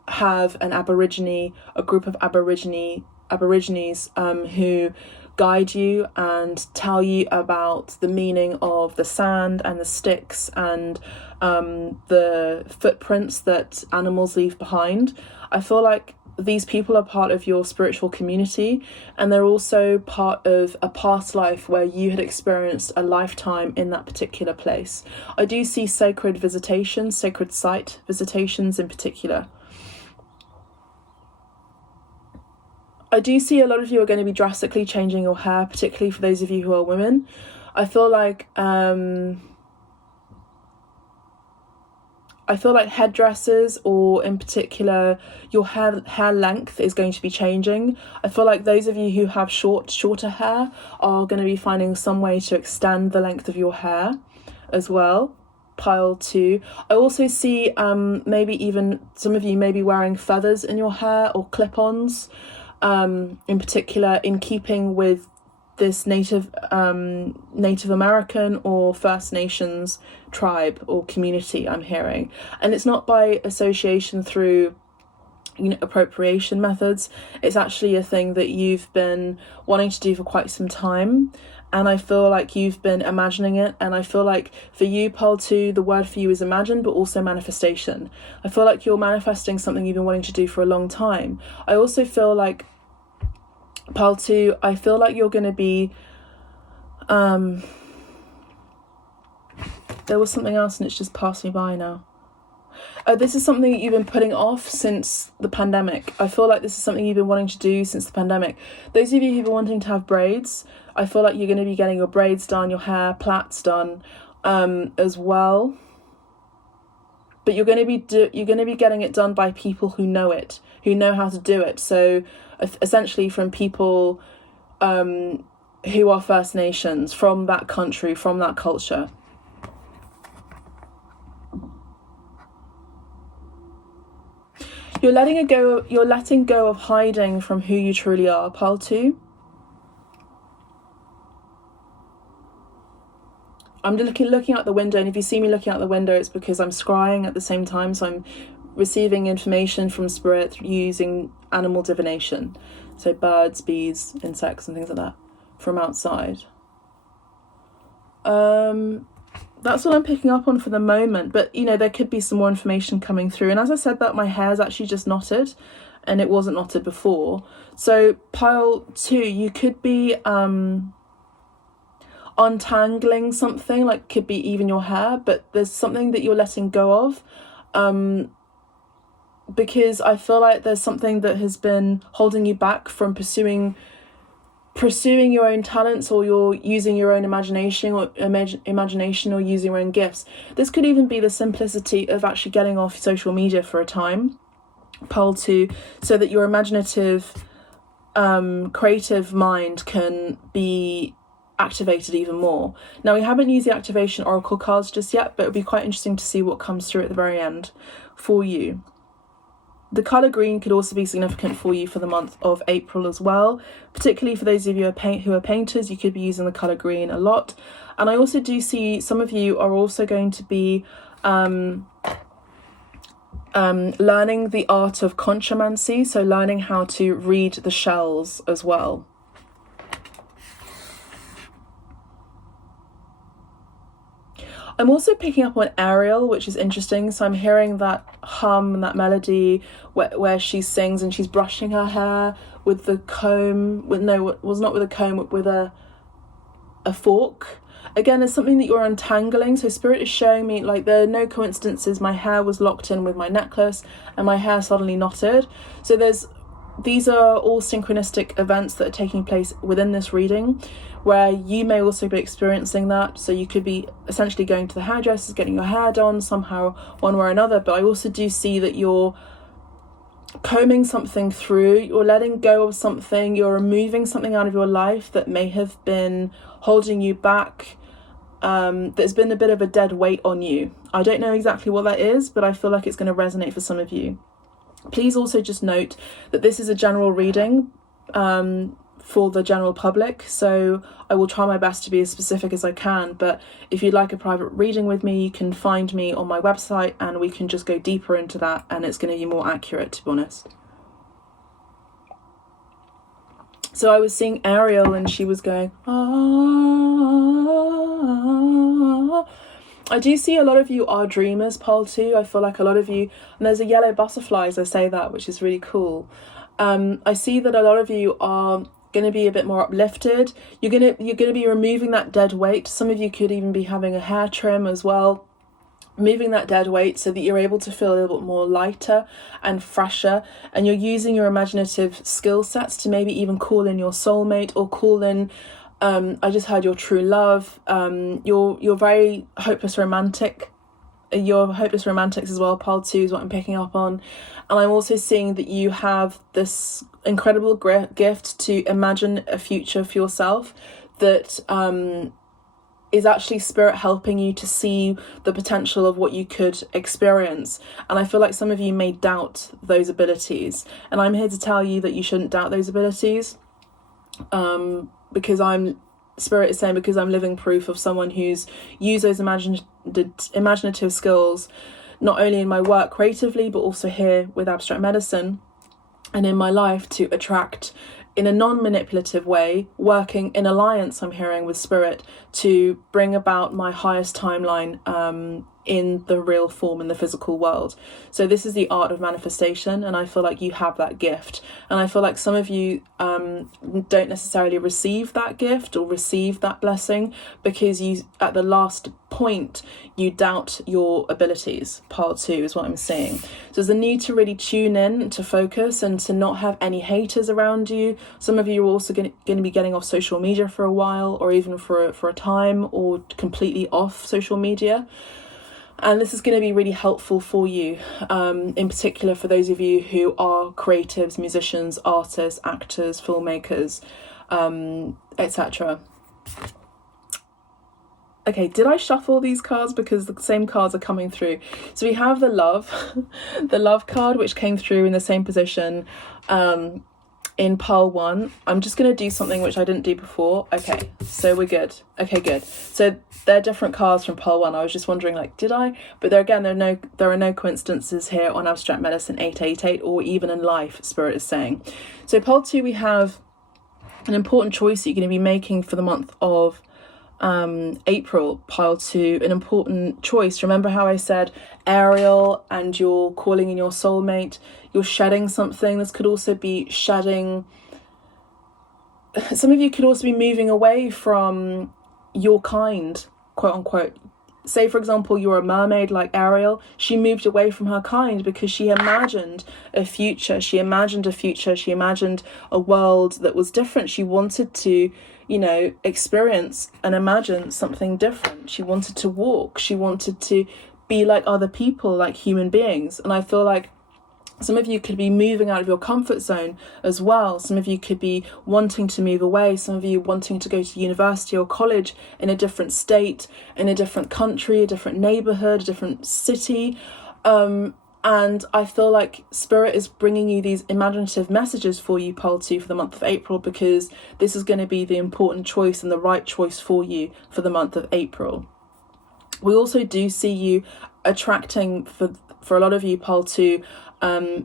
have a group of Aborigines who guide you and tell you about the meaning of the sand and the sticks and the footprints that animals leave behind. I feel like these people are part of your spiritual community, and they're also part of a past life where you had experienced a lifetime in that particular place. I do see sacred visitations, sacred site visitations in particular. I do see a lot of you are going to be drastically changing your hair, particularly for those of you who are women. I feel like headdresses, or in particular your hair length, is going to be changing. I feel like those of you who have shorter hair are going to be finding some way to extend the length of your hair as well. Pile 2. I also see maybe even some of you may be wearing feathers in your hair or clip-ons, in particular in keeping with this Native American or First Nations tribe or community, I'm hearing. And it's not by association through appropriation methods. It's actually a thing that you've been wanting to do for quite some time, and I feel like you've been imagining it. And I feel like for you, pile 2, the word for you is imagine, but also manifestation. I feel like you're manifesting something you've been wanting to do for a long time. I also feel like pile 2, I feel like you're going to be there was something else and it's just passed me by now. This is something that you've been putting off since the pandemic. I feel like this is something you've been wanting to do since the pandemic. Those of you who've been wanting to have braids, I feel like you're going to be getting your braids done, your hair plaits done as well. But you're going to be getting it done by people who know it, who know how to do it. So essentially from people who are First Nations, from that country, from that culture. You're letting go of hiding from who you truly are, pile 2. I'm looking out the window, and if you see me looking out the window, it's because I'm scrying at the same time, so I'm receiving information from spirit using animal divination. So birds, bees, insects and things like that from outside. That's what I'm picking up on for the moment, but there could be some more information coming through. And as I said, that my hair's actually just knotted, and it wasn't knotted before. So pile 2, you could be untangling something, like could be even your hair, but there's something that you're letting go of, because I feel like there's something that has been holding you back from pursuing your own talents, or you're using your own imagination or using your own gifts. This could even be the simplicity of actually getting off social media for a time, pile 2, so that your imaginative creative mind can be activated even more. Now, we haven't used the activation oracle cards just yet, but it'll be quite interesting to see what comes through at the very end for you. The colour green could also be significant for you for the month of April as well, particularly for those of you who are painters. You could be using the colour green a lot. And I also do see some of you are also going to be learning the art of conchomancy, so learning how to read the shells as well. I'm also picking up on Ariel, which is interesting. So I'm hearing that hum and that melody where she sings and she's brushing her hair with the comb. It was not with a comb, with a fork. Again, it's something that you're untangling. So Spirit is showing me, like, there are no coincidences. My hair was locked in with my necklace and my hair suddenly knotted. So these are all synchronistic events that are taking place within this reading, where you may also be experiencing that. So you could be essentially going to the hairdressers, getting your hair done somehow, one way or another. But I also do see that you're combing something through, you're letting go of something, you're removing something out of your life that may have been holding you back. There's been a bit of a dead weight on you. I don't know exactly what that is, but I feel like it's going to resonate for some of you. Please also just note that this is a general reading for the general public, so I will try my best to be as specific as I can. But if you'd like a private reading with me, you can find me on my website and we can just go deeper into that, and it's going to be more accurate, to be honest. So I was seeing Ariel and she was going, ah. I do see a lot of you are dreamers, Pole 2. I feel like a lot of you, and there's a yellow butterfly as I say that, which is really cool. I see that a lot of you are going to be a bit more uplifted. You're going to be removing that dead weight. Some of you could even be having a hair trim as well, moving that dead weight so that you're able to feel a little bit more lighter and fresher, and you're using your imaginative skill sets to maybe even call in your soulmate or call in I just heard your true love. You're very hopeless romantic. You're hopeless romantics as well. Pole 2 is what I'm picking up on. And I'm also seeing that you have this incredible gift to imagine a future for yourself that is actually Spirit helping you to see the potential of what you could experience. And I feel like some of you may doubt those abilities. And I'm here to tell you that you shouldn't doubt those abilities. Because Spirit is saying, because I'm living proof of someone who's used those imaginative skills, not only in my work creatively, but also here with abstract medicine and in my life, to attract in a non-manipulative way, working in alliance, I'm hearing, with Spirit to bring about my highest timeline in the real form, in the physical world. So this is the art of manifestation, and I feel like you have that gift. And I feel like some of you don't necessarily receive that gift or receive that blessing because you, at the last point, you doubt your abilities. Part 2 is what I'm seeing. So there's a need to really tune in, to focus, and to not have any haters around you. Some of you are also going to be getting off social media for a while, or even for a time, or completely off social media. And this is going to be really helpful for you, in particular for those of you who are creatives, musicians, artists, actors, filmmakers, etc. Okay, did I shuffle these cards? Because the same cards are coming through. So we have the love, the love card, which came through in the same position in pile 1. I'm just going to do something which I didn't do before. Okay, so we're good. Okay, good. So they're different cards from pile 1. I was just wondering, like, did I? But there again, there are no coincidences here on Abstract Medicine 888 or even in life, Spirit is saying. So pile 2, we have an important choice that you're going to be making for the month of April. Pile 2, an important choice. Remember how I said Ariel, and you're calling in your soulmate, you're shedding something. This could also be shedding, some of you could also be moving away from your kind, quote unquote. Say, for example, you're a mermaid like Ariel. She moved away from her kind because she imagined a future. She imagined a world that was different. She wanted to, experience and imagine something different. She wanted to walk. She wanted to be like other people, like human beings. And I feel like some of you could be moving out of your comfort zone as well. Some of you could be wanting to move away. Some of you wanting to go to university or college in a different state, in a different country, a different neighborhood, a different city. And I feel like Spirit is bringing you these imaginative messages for you, pile 2, for the month of April, because this is going to be the important choice and the right choice for you for the month of April. We also do see you attracting, for for a lot of you, pile 2,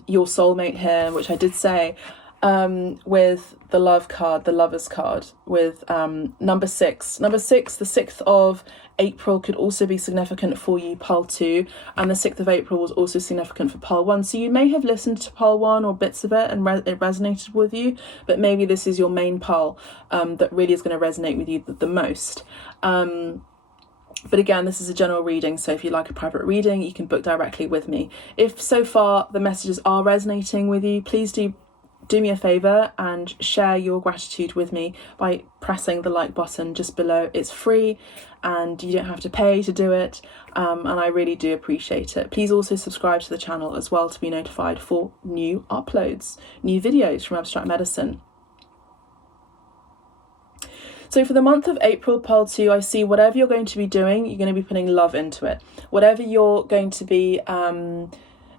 your soulmate here, which I did say, with the love card, the lovers card, with number 6. Number 6, the 6th of April could also be significant for you, pile 2, and the 6th of April was also significant for pile 1. So you may have listened to pile 1 or bits of it and it resonated with you, but maybe this is your main pile that really is going to resonate with you the most. But again, this is a general reading, so if you like a private reading, you can book directly with me. If so far the messages are resonating with you, please do me a favour and share your gratitude with me by pressing the like button just below. It's free and you don't have to pay to do it, and I really do appreciate it. Please also subscribe to the channel as well to be notified for new uploads, new videos from Abstract Medicine. So for the month of April, pile 2, I see whatever you're going to be doing, you're going to be putting love into it. Whatever you're going to be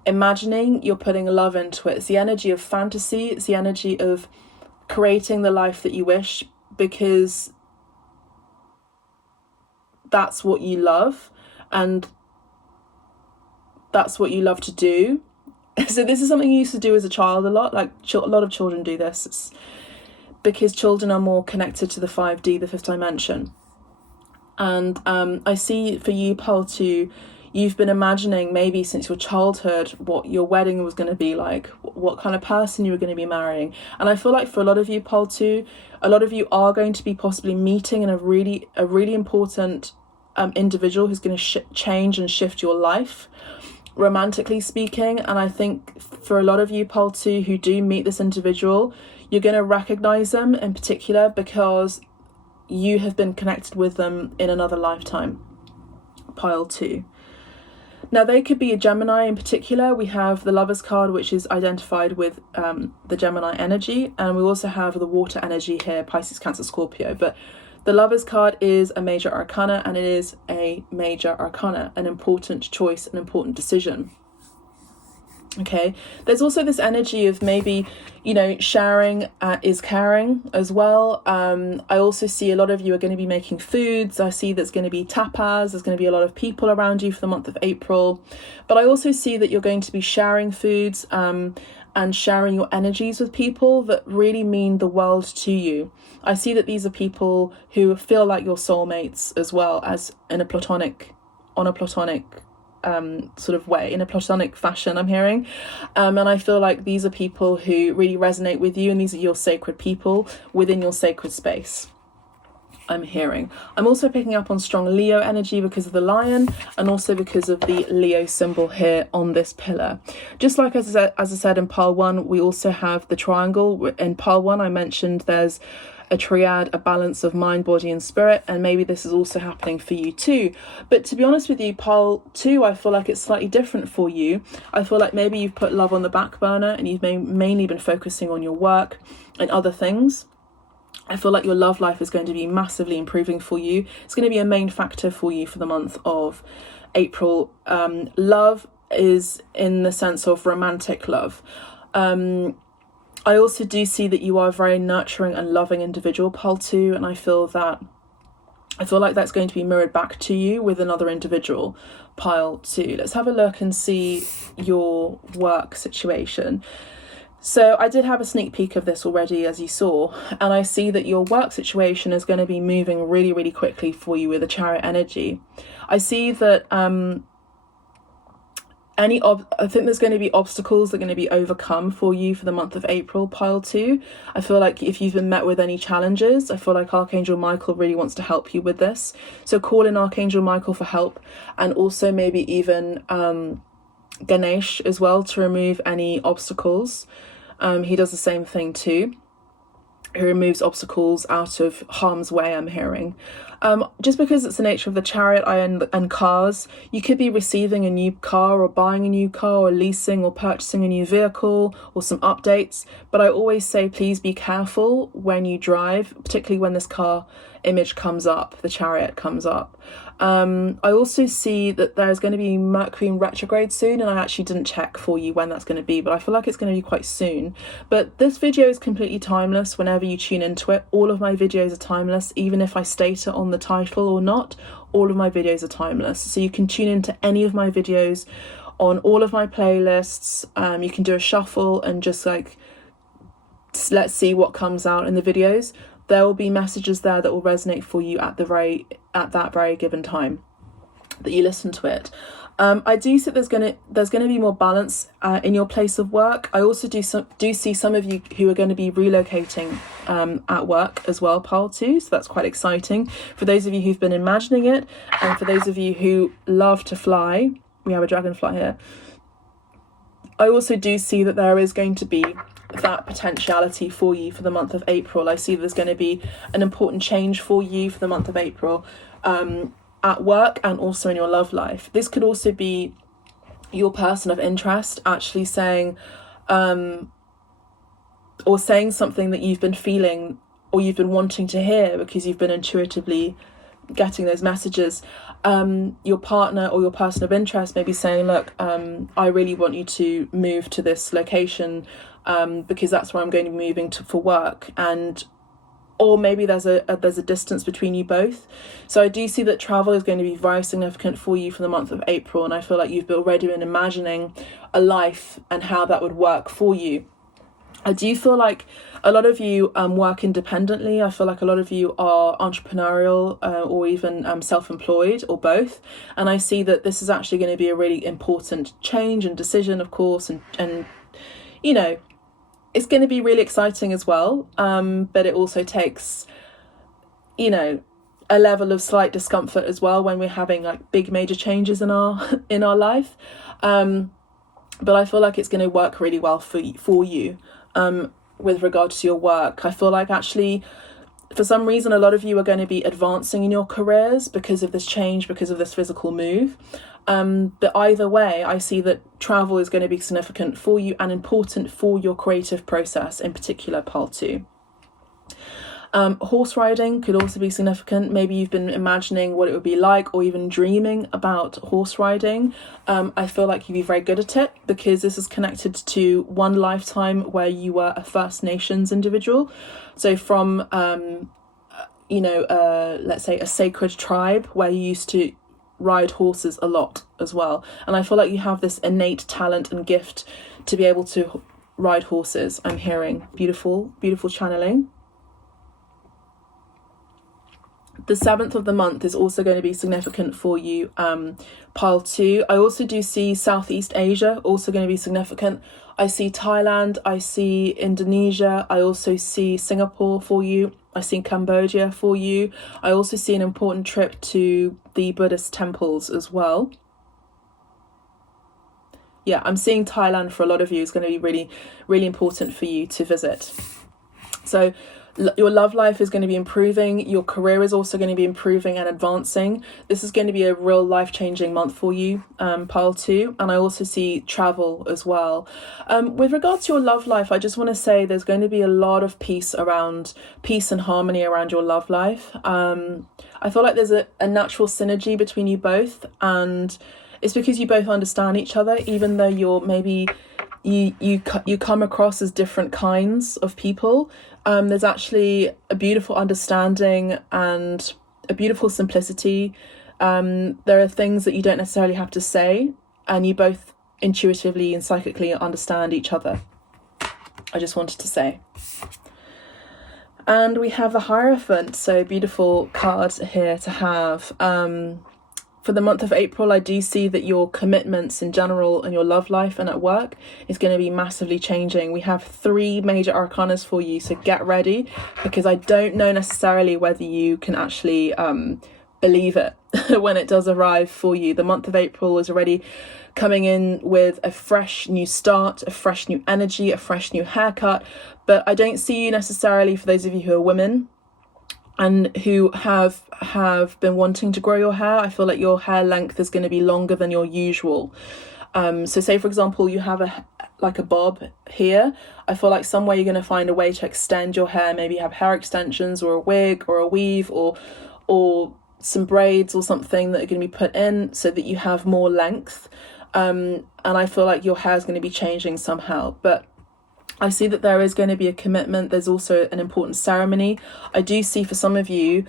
imagining, you're putting love into it. It's the energy of fantasy. It's the energy of creating the life that you wish, because that's what you love and that's what you love to do. So this is something you used to do as a child a lot. Like a lot of children do this. It's because children are more connected to the 5D, the 5th dimension. And I see for you, pile 2, you've been imagining maybe since your childhood what your wedding was going to be like, what kind of person you were going to be marrying. And I feel like for a lot of you, pile 2, a lot of you are going to be possibly meeting in a really important individual who's going to change and shift your life, romantically speaking. And I think for a lot of you, pile 2, who do meet this individual, you're going to recognize them in particular because you have been connected with them in another lifetime, pile 2. Now, they could be a Gemini in particular. We have the Lovers card, which is identified with the Gemini energy, and we also have the water energy here, Pisces, Cancer, Scorpio. But the Lovers card is a major arcana, and it is a major arcana, an important choice, an important decision. Okay, there's also this energy of maybe, sharing is caring as well. I also see a lot of you are going to be making foods. I see there's going to be tapas. There's going to be a lot of people around you for the month of April. But I also see that you're going to be sharing foods and sharing your energies with people that really mean the world to you. I see that these are people who feel like your soulmates as well, as on a platonic sort of way, in a platonic fashion, I'm hearing. And I feel like these are people who really resonate with you, and these are your sacred people within your sacred space, I'm hearing. I'm also picking up on strong Leo energy because of the lion, and also because of the Leo symbol here on this pillar. Just like as I said in pile 1, we also have the triangle. In pile 1, I mentioned there's a triad, a balance of mind, body and spirit, and maybe this is also happening for you too. But to be honest with you, pile 2, I feel like it's slightly different for you. I feel like maybe you've put love on the back burner and you've mainly been focusing on your work and other things. I feel like your love life is going to be massively improving for you. It's going to be a main factor for you for the month of April. Love is in the sense of romantic love. I also do see that you are a very nurturing and loving individual, pile 2, and I feel like that's going to be mirrored back to you with another individual, pile 2. Let's have a look and see your work situation. So I did have a sneak peek of this already, as you saw, and I see that your work situation is going to be moving really, really quickly for you with the Chariot energy. I see that I think there's going to be obstacles that are going to be overcome for you for the month of April, pile 2. I feel like if you've been met with any challenges, I feel like Archangel Michael really wants to help you with this. So call in Archangel Michael for help, and also maybe even Ganesh as well to remove any obstacles. He does the same thing too. He removes obstacles out of harm's way, I'm hearing. Just because it's the nature of the Chariot and cars, you could be receiving a new car or buying a new car or leasing or purchasing a new vehicle or some updates. But I always say, please be careful when you drive, particularly when this car image comes up, the Chariot comes up. I also see that there's going to be Mercury in retrograde soon, and I actually didn't check for you when that's going to be, but I feel like it's going to be quite soon. But this video is completely timeless whenever you tune into it. All of my videos are timeless, even if I state it on the title or not. All of my videos are timeless, so you can tune into any of my videos on all of my playlists. You can do a shuffle and just like, let's see what comes out in the videos. There will be messages there that will resonate for you at that very given time that you listen to it. I do think there's gonna be more balance in your place of work. I also do see some of you who are going to be relocating at work as well, pile 2. So that's quite exciting for those of you who've been imagining it, and for those of you who love to fly. We have a dragonfly here. I also do see that there is going to be that potentiality for you for the month of April. I see there's going to be an important change for you for the month of April. At work and also in your love life. This could also be your person of interest actually saying or saying something that you've been feeling or you've been wanting to hear because you've been intuitively getting those messages. Your partner or your person of interest may be saying, look, I really want you to move to this location because that's where I'm going to be moving to for work. Or maybe there's a distance between you both. So I do see that travel is going to be very significant for you for the month of April, and I feel like you've already been imagining a life and how that would work for you. I do feel like a lot of you work independently. I feel like a lot of you are entrepreneurial or even self-employed or both. And I see that this is actually going to be a really important change and decision, of course, and you know, it's going to be really exciting as well, but it also takes, you know, a level of slight discomfort as well when we're having like big major changes in our life. But I feel like it's going to work really well for you with regards to your work. I feel like actually, for some reason, a lot of you are going to be advancing in your careers because of this change, because of this physical move. But either way, I see that travel is going to be significant for you and important for your creative process, in particular, pile 2. Horse riding could also be significant. Maybe you've been imagining what it would be like or even dreaming about horse riding. I feel like you'd be very good at it because this is connected to one lifetime where you were a First Nations individual. So from, let's say a sacred tribe where you used to ride horses a lot as well. And I feel like you have this innate talent and gift to be able to ride horses. I'm hearing beautiful channeling. The 7th of the month is also going to be significant for you, pile 2. I also do see Southeast Asia also going to be significant. I see Thailand, I see Indonesia, I also see Singapore for you. I see Cambodia for you. I also see an important trip to the Buddhist temples as well. Yeah, I'm seeing Thailand for a lot of you is going to be really, really important for you to visit. So your love life is going to be improving. Your career is also going to be improving and advancing. This is going to be a real life-changing month for you, pile 2. And I also see travel as well. With regards to your love life, I just want to say there's going to be a lot of peace and harmony around your love life. I feel like there's a natural synergy between you both, and it's because you both understand each other, even though you're maybe you come across as different kinds of people. There's actually a beautiful understanding and a beautiful simplicity. There are things that you don't necessarily have to say, and you both intuitively and psychically understand each other. I just wanted to say. And we have the Hierophant, so beautiful card here to have. For the month of April, I do see that your commitments in general in your love life and at work is going to be massively changing. We have 3 major arcanas for you, so get ready, because I don't know necessarily whether you can actually believe it when it does arrive for you. The month of April is already coming in with a fresh new start, a fresh new energy, a fresh new haircut, but I don't see you necessarily, for those of you who are women and who have been wanting to grow your hair, I feel like your hair length is going to be longer than your usual. So say, for example, you have a bob here. I feel like somewhere you're going to find a way to extend your hair. Maybe you have hair extensions or a wig or a weave or some braids or something that are going to be put in so that you have more length. And I feel like your hair is going to be changing somehow. But I see that there is going to be a commitment. There's also an important ceremony. I do see for some of you,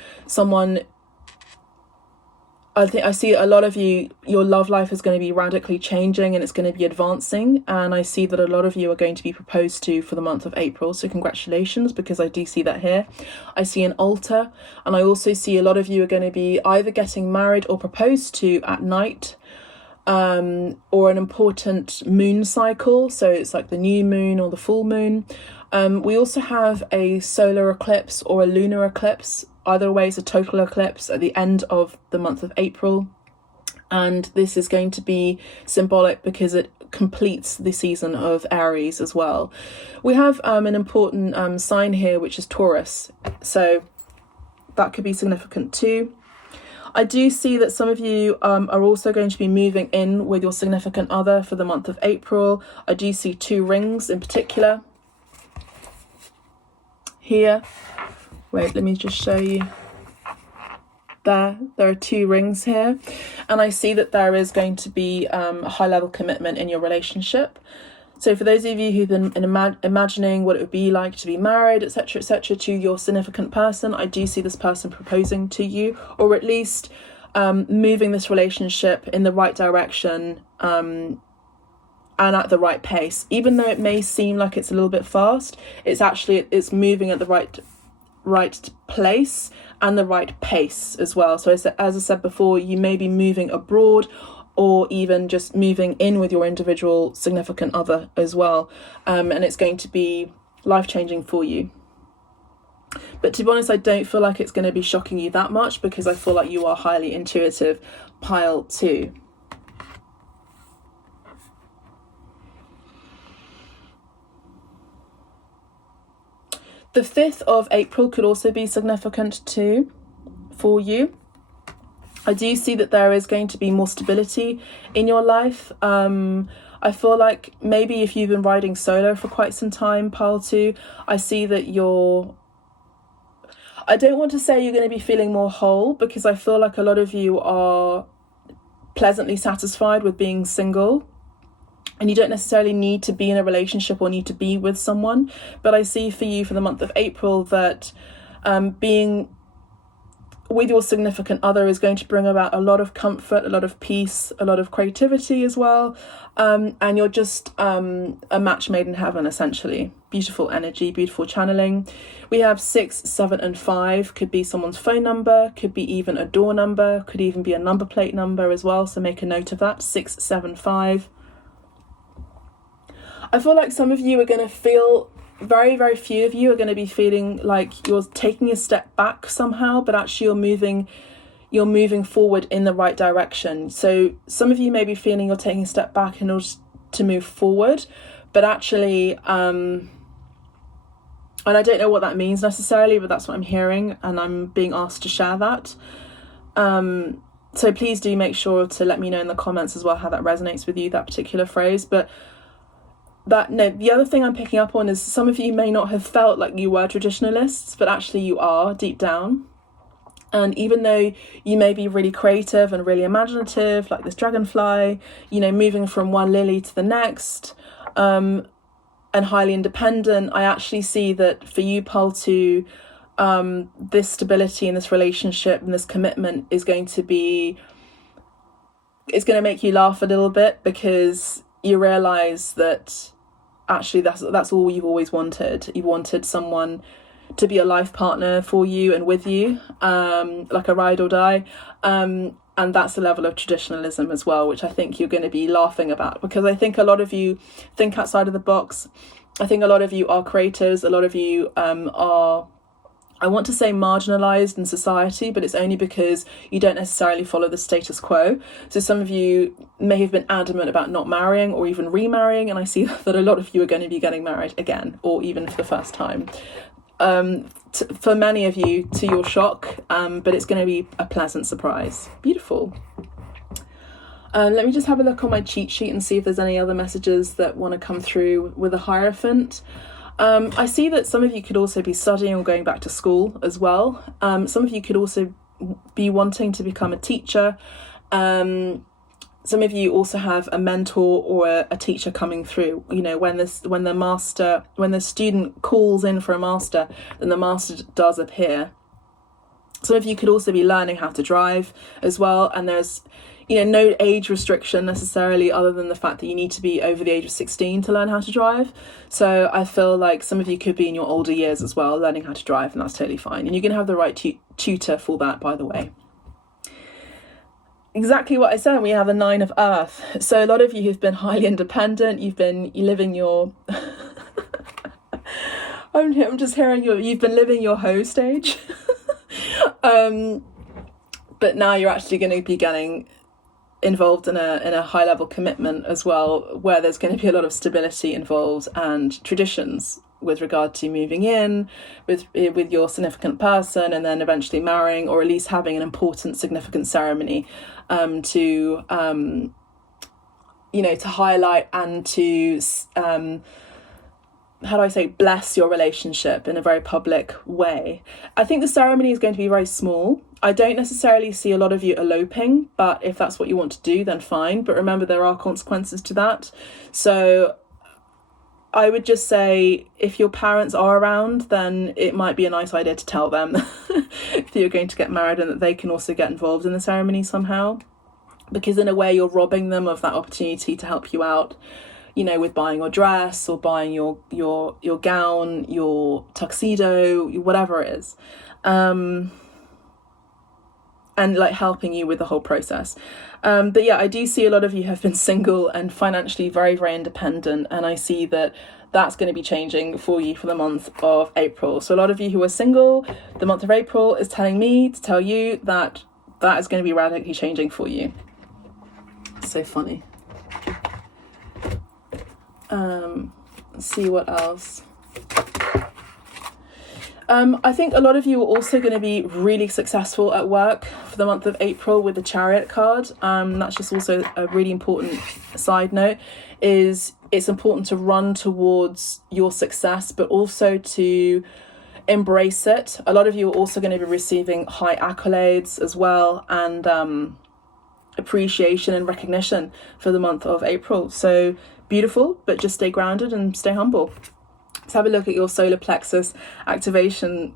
I see a lot of you, your love life is going to be radically changing and it's going to be advancing. And I see that a lot of you are going to be proposed to for the month of April. So congratulations, because I do see that here. I see an altar, and I also see a lot of you are going to be either getting married or proposed to at night, or an important moon cycle. So it's like the new moon or the full moon. We also have a solar eclipse or a lunar eclipse. Either way, it's a total eclipse at the end of the month of April. And this is going to be symbolic because it completes the season of Aries as well. We have an important sign here, which is Taurus. So that could be significant too. I do see that some of you are also going to be moving in with your significant other for the month of April. I do see 2 rings in particular here. Wait, let me just show you. There are 2 rings here, and I see that there is going to be a high level commitment in your relationship. So for those of you who've been imagining what it would be like to be married, etc., to your significant person, I do see this person proposing to you, or at least moving this relationship in the right direction, and at the right pace. Even though it may seem like it's a little bit fast, it's moving at the right place and the right pace as well. So as I said before, you may be moving abroad, or even just moving in with your individual significant other as well, and it's going to be life-changing for you. But to be honest, I don't feel like it's going to be shocking you that much, because I feel like you are highly intuitive, pile 2. The 5th of April could also be significant too for you. I do see that there is going to be more stability in your life. I feel like maybe if you've been riding solo for quite some time, pile 2, I see that I don't want to say you're going to be feeling more whole, because I feel like a lot of you are pleasantly satisfied with being single. And you don't necessarily need to be in a relationship or need to be with someone. But I see for you for the month of April that being with your significant other is going to bring about a lot of comfort, a lot of peace, a lot of creativity as well. And you're just a match made in heaven, essentially. Beautiful energy, beautiful channeling. We have 6, 7, and 5. Could be someone's phone number, could be even a door number, could even be a number plate number as well. So make a note of that. 6, 7, 5. I feel like some of you are going to feel, very, very few of you are going to be feeling like you're taking a step back somehow, but actually you're moving forward in the right direction. So some of you may be feeling you're taking a step back in order to move forward, but actually, and I don't know what that means necessarily, but that's what I'm hearing, and I'm being asked to share that. So please do make sure to let me know in the comments as well how that resonates with you, that particular phrase. But the other thing I'm picking up on is some of you may not have felt like you were traditionalists, but actually you are deep down. And even though you may be really creative and really imaginative, like this dragonfly, moving from one lily to the next, and highly independent, I actually see that for you, Pole 2, this stability in this relationship and this commitment is going to make you laugh a little bit, because you realise that actually that's all you've always wanted. You wanted someone to be a life partner for you and with you, like a ride or die, and that's the level of traditionalism as well, which I think you're going to be laughing about, because I think a lot of you think outside of the box. I think a lot of you are creators, a lot of you are, I want to say, marginalised in society, but it's only because you don't necessarily follow the status quo. So some of you may have been adamant about not marrying or even remarrying, and I see that a lot of you are going to be getting married again, or even for the first time. For many of you, to your shock, but it's going to be a pleasant surprise. Beautiful. Let me just have a look on my cheat sheet and see if there's any other messages that want to come through with a Hierophant. I see that some of you could also be studying or going back to school as well. Some of you could also be wanting to become a teacher. Some of you also have a mentor or a teacher coming through. When the student calls in for a master, then the master does appear. Some of you could also be learning how to drive as well, and there's no age restriction necessarily, other than the fact that you need to be over the age of 16 to learn how to drive. So I feel like some of you could be in your older years as well learning how to drive, and that's totally fine, and you're going to have the right tutor for that, by the way. Exactly what I said, we have a 9 of Earth. So a lot of you who've been highly independent, you've been living your I'm just hearing you've been living your hoe stage. But now you're actually going to be getting involved in a high level commitment as well, where there's going to be a lot of stability involved and traditions with regard to moving in with your significant person, and then eventually marrying, or at least having an important significant ceremony to highlight and to bless your relationship in a very public way. I think the ceremony is going to be very small. I don't necessarily see a lot of you eloping, but if that's what you want to do, then fine. But remember, there are consequences to that. So I would just say, if your parents are around, then it might be a nice idea to tell them that you're going to get married and that they can also get involved in the ceremony somehow. Because in a way, you're robbing them of that opportunity to help you out, with buying your dress or buying your gown, your tuxedo, whatever it is. And helping you with the whole process. But yeah, I do see a lot of you have been single and financially very, very independent. And I see that that's going to be changing for you for the month of April. So a lot of you who are single, the month of April is telling me to tell you that that is going to be radically changing for you. So funny. Let's see what else. I think a lot of you are also going to be really successful at work for the month of April with the Chariot card. That's just also a really important side note, is it's important to run towards your success, but also to embrace it. A lot of you are also going to be receiving high accolades as well, and appreciation and recognition for the month of April. So beautiful, but just stay grounded and stay humble. Let's have a look at your solar plexus activation.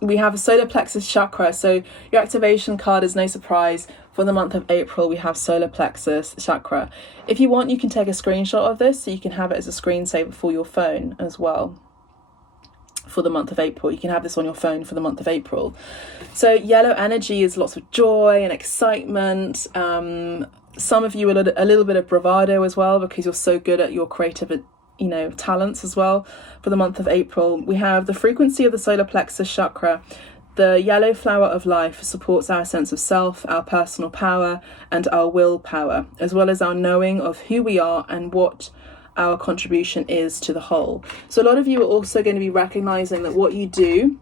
We have a solar plexus chakra. So your activation card is no surprise. For the month of April, we have solar plexus chakra. If you want, you can take a screenshot of this so you can have it as a screensaver for your phone as well. For the month of April, you can have this on your phone for the month of April. So yellow energy is lots of joy and excitement. Some of you a little bit of bravado as well, because you're so good at your creative talents as well. For the month of April, we have the frequency of the solar plexus chakra. The yellow flower of life supports our sense of self, our personal power, and our willpower, as well as our knowing of who we are and what our contribution is to the whole. So a lot of you are also going to be recognizing that what you do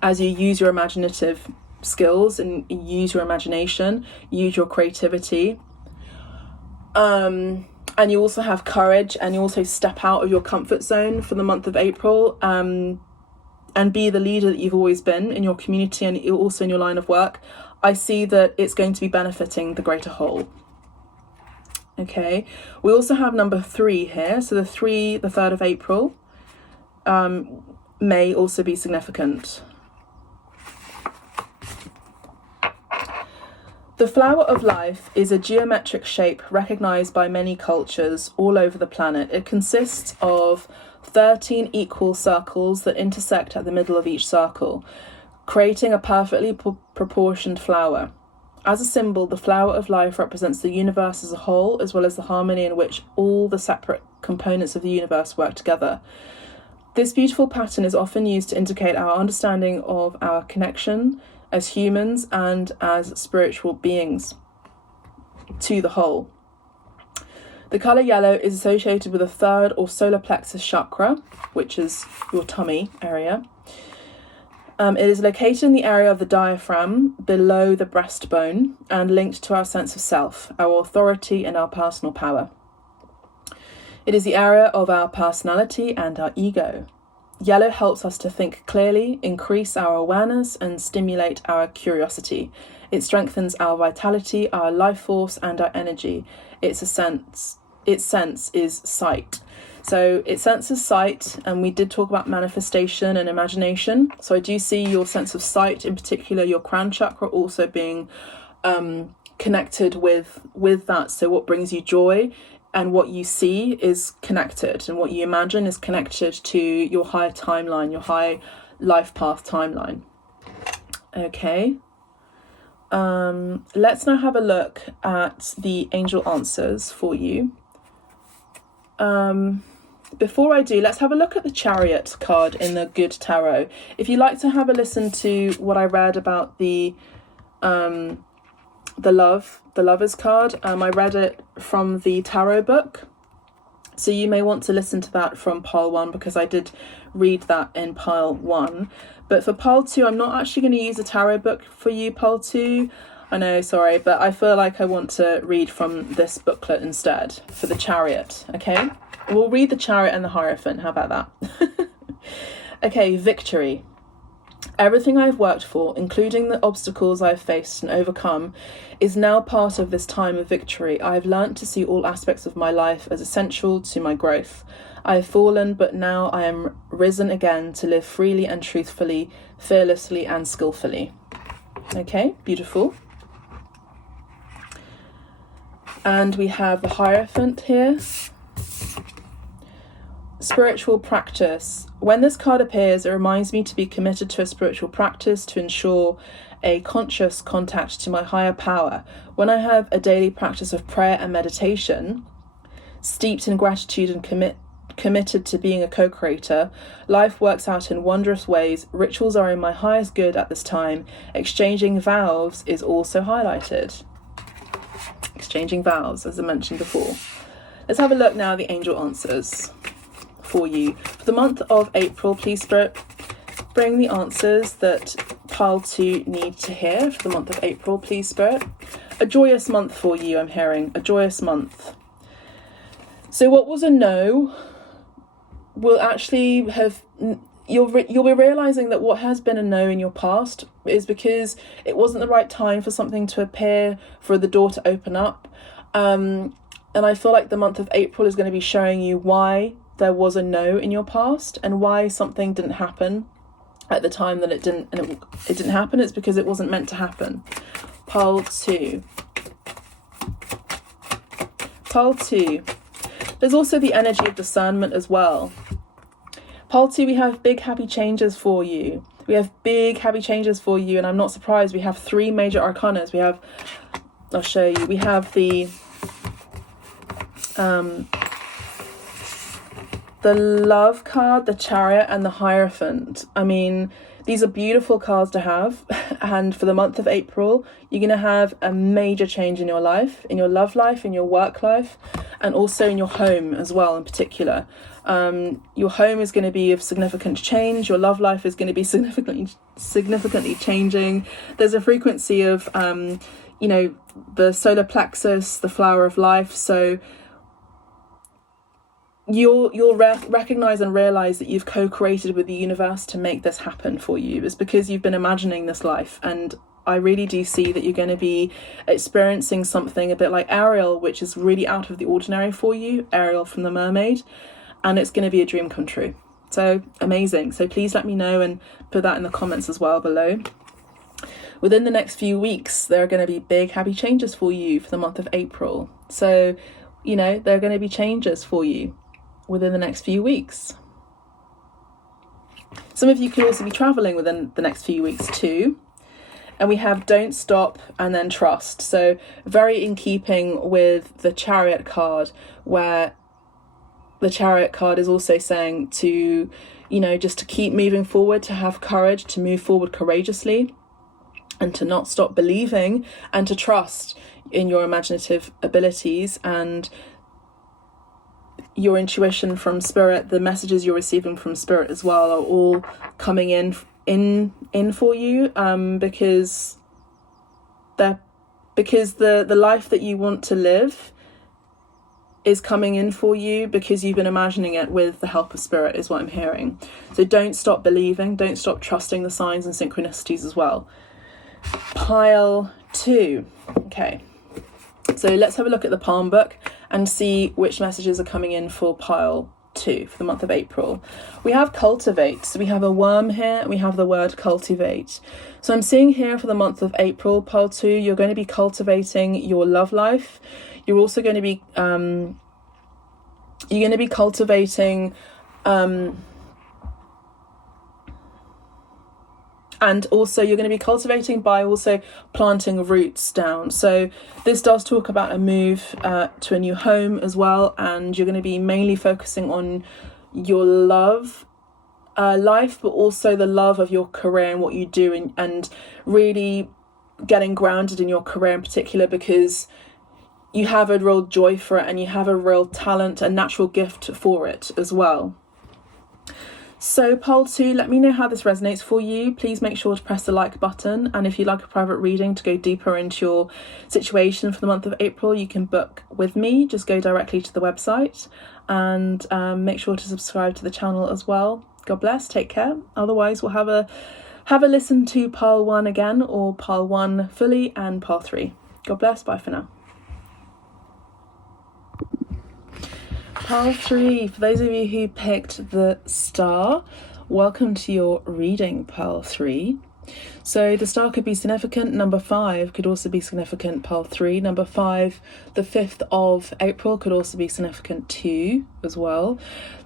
as you use your imaginative skills and use your imagination, use your creativity, and you also have courage, and you also step out of your comfort zone for the month of April, and be the leader that you've always been in your community and also in your line of work. I see that it's going to be benefiting the greater whole. Okay, we also have number 3 here. So the 3rd of April may also be significant. The flower of life is a geometric shape recognized by many cultures all over the planet. It consists of 13 equal circles that intersect at the middle of each circle, creating a perfectly proportioned flower. As a symbol, the flower of life represents the universe as a whole, as well as the harmony in which all the separate components of the universe work together. This beautiful pattern is often used to indicate our understanding of our connection as humans and as spiritual beings to the whole. The colour yellow is associated with the 3rd or solar plexus chakra, which is your tummy area. It is located in the area of the diaphragm below the breastbone and linked to our sense of self, our authority and our personal power. It is the area of our personality and our ego. Yellow helps us to think clearly, increase our awareness and stimulate our curiosity. It strengthens our vitality, our life force and our energy. Its sense is sight. So it senses sight, and we did talk about manifestation and imagination. So I do see your sense of sight, in particular your crown chakra, also being connected with that. So what brings you joy and what you see is connected, and what you imagine is connected to your higher timeline, your high life path timeline. Okay. Let's now have a look at the angel answers for you. Before I do, let's have a look at the Chariot card in the Good Tarot. If you'd like to have a listen to what I read about the Lovers card, I read it from the tarot book. So you may want to listen to that from pile 1, because I did read that in pile 1. But for pile 2, I'm not actually going to use a tarot book for you, pile 2. I know, sorry, but I feel like I want to read from this booklet instead for the Chariot, okay? We'll read the Chariot and the Hierophant, how about that? Okay, victory. Everything I've worked for, including the obstacles I've faced and overcome, is now part of this time of victory. I have learnt to see all aspects of my life as essential to my growth. I have fallen, but now I am risen again to live freely and truthfully, fearlessly and skillfully. Okay, beautiful. And we have the Hierophant here. Spiritual practice. When this card appears, it reminds me to be committed to a spiritual practice to ensure a conscious contact to my higher power. When I have a daily practice of prayer and meditation, steeped in gratitude and committed to being a co-creator, life works out in wondrous ways. Rituals are in my highest good at this time. Exchanging vows is also highlighted. Exchanging vows, as I mentioned before. Let's have a look now at the angel answers for you. For the month of April, please, Spirit, bring the answers that pile 2 need to hear for the month of April, please, Spirit. A joyous month for you, I'm hearing. A joyous month. So what was a no will actually have... You'll be realising that what has been a no in your past is because it wasn't the right time for something to appear, for the door to open up. And I feel like the month of April is going to be showing you why there was a no in your past and why something didn't happen at the time that it didn't. And it didn't happen, it's because it wasn't meant to happen. Pile 2. Pile 2. There's also the energy of discernment as well. Pile 2, we have big happy changes for you. We have big happy changes for you, and I'm not surprised. We have 3 major arcanas. We have, I'll show you. We have the Love card, the Chariot, and the Hierophant. I mean, these are beautiful cards to have. And for the month of April, you're going to have a major change in your life, in your love life, in your work life, and also in your home as well in particular. Your home is going to be of significant change. Your love life is going to be significantly changing. There's a frequency of, the solar plexus, the flower of life. So you'll recognize and realize that you've co-created with the universe to make this happen for you. It's because you've been imagining this life, and I really do see that you're going to be experiencing something a bit like Ariel, which is really out of the ordinary for you, Ariel from the Mermaid, and it's going to be a dream come true. So amazing. So please let me know and put that in the comments as well below. Within the next few weeks, there are going to be big happy changes for you for the month of April. So, there are going to be changes for you within the next few weeks. Some of you could also be traveling within the next few weeks too. And we have don't stop and then trust. So very in keeping with the Chariot card, where the Chariot card is also saying to, just to keep moving forward, to have courage, to move forward courageously, and to not stop believing, and to trust in your imaginative abilities and your intuition from Spirit. The messages you're receiving from Spirit as well are all coming in for you, because the life that you want to live is coming in for you because you've been imagining it with the help of Spirit, is what I'm hearing. So don't stop believing, don't stop trusting the signs and synchronicities as well. Pile 2. Okay, so let's have a look at the palm book and see which messages are coming in for pile 2 for the month of April. We have cultivate. So we have a worm here, and we have the word cultivate. So I'm seeing here for the month of April, pile 2, you're going to be cultivating your love life. You're also going to be cultivating and also you're going to be cultivating by also planting roots down. So this does talk about a move to a new home as well, and you're going to be mainly focusing on your love life, but also the love of your career and what you do, and really getting grounded in your career in particular, because you have a real joy for it and you have a real talent and natural gift for it as well. So pile 2, let me know how this resonates for you. Please make sure to press the like button, and if you'd like a private reading to go deeper into your situation for the month of April, you can book with me. Just go directly to the website, and make sure to subscribe to the channel as well. God bless, take care. Otherwise we'll have a listen to pile 1 again, or pile 1 fully, and pile 3. God bless, bye for now. Pile 3, for those of you who picked the star, welcome to your reading, pile 3. So the star could be significant. Number 5 could also be significant, pile 3. Number 5, the 5th of April, could also be significant too as well.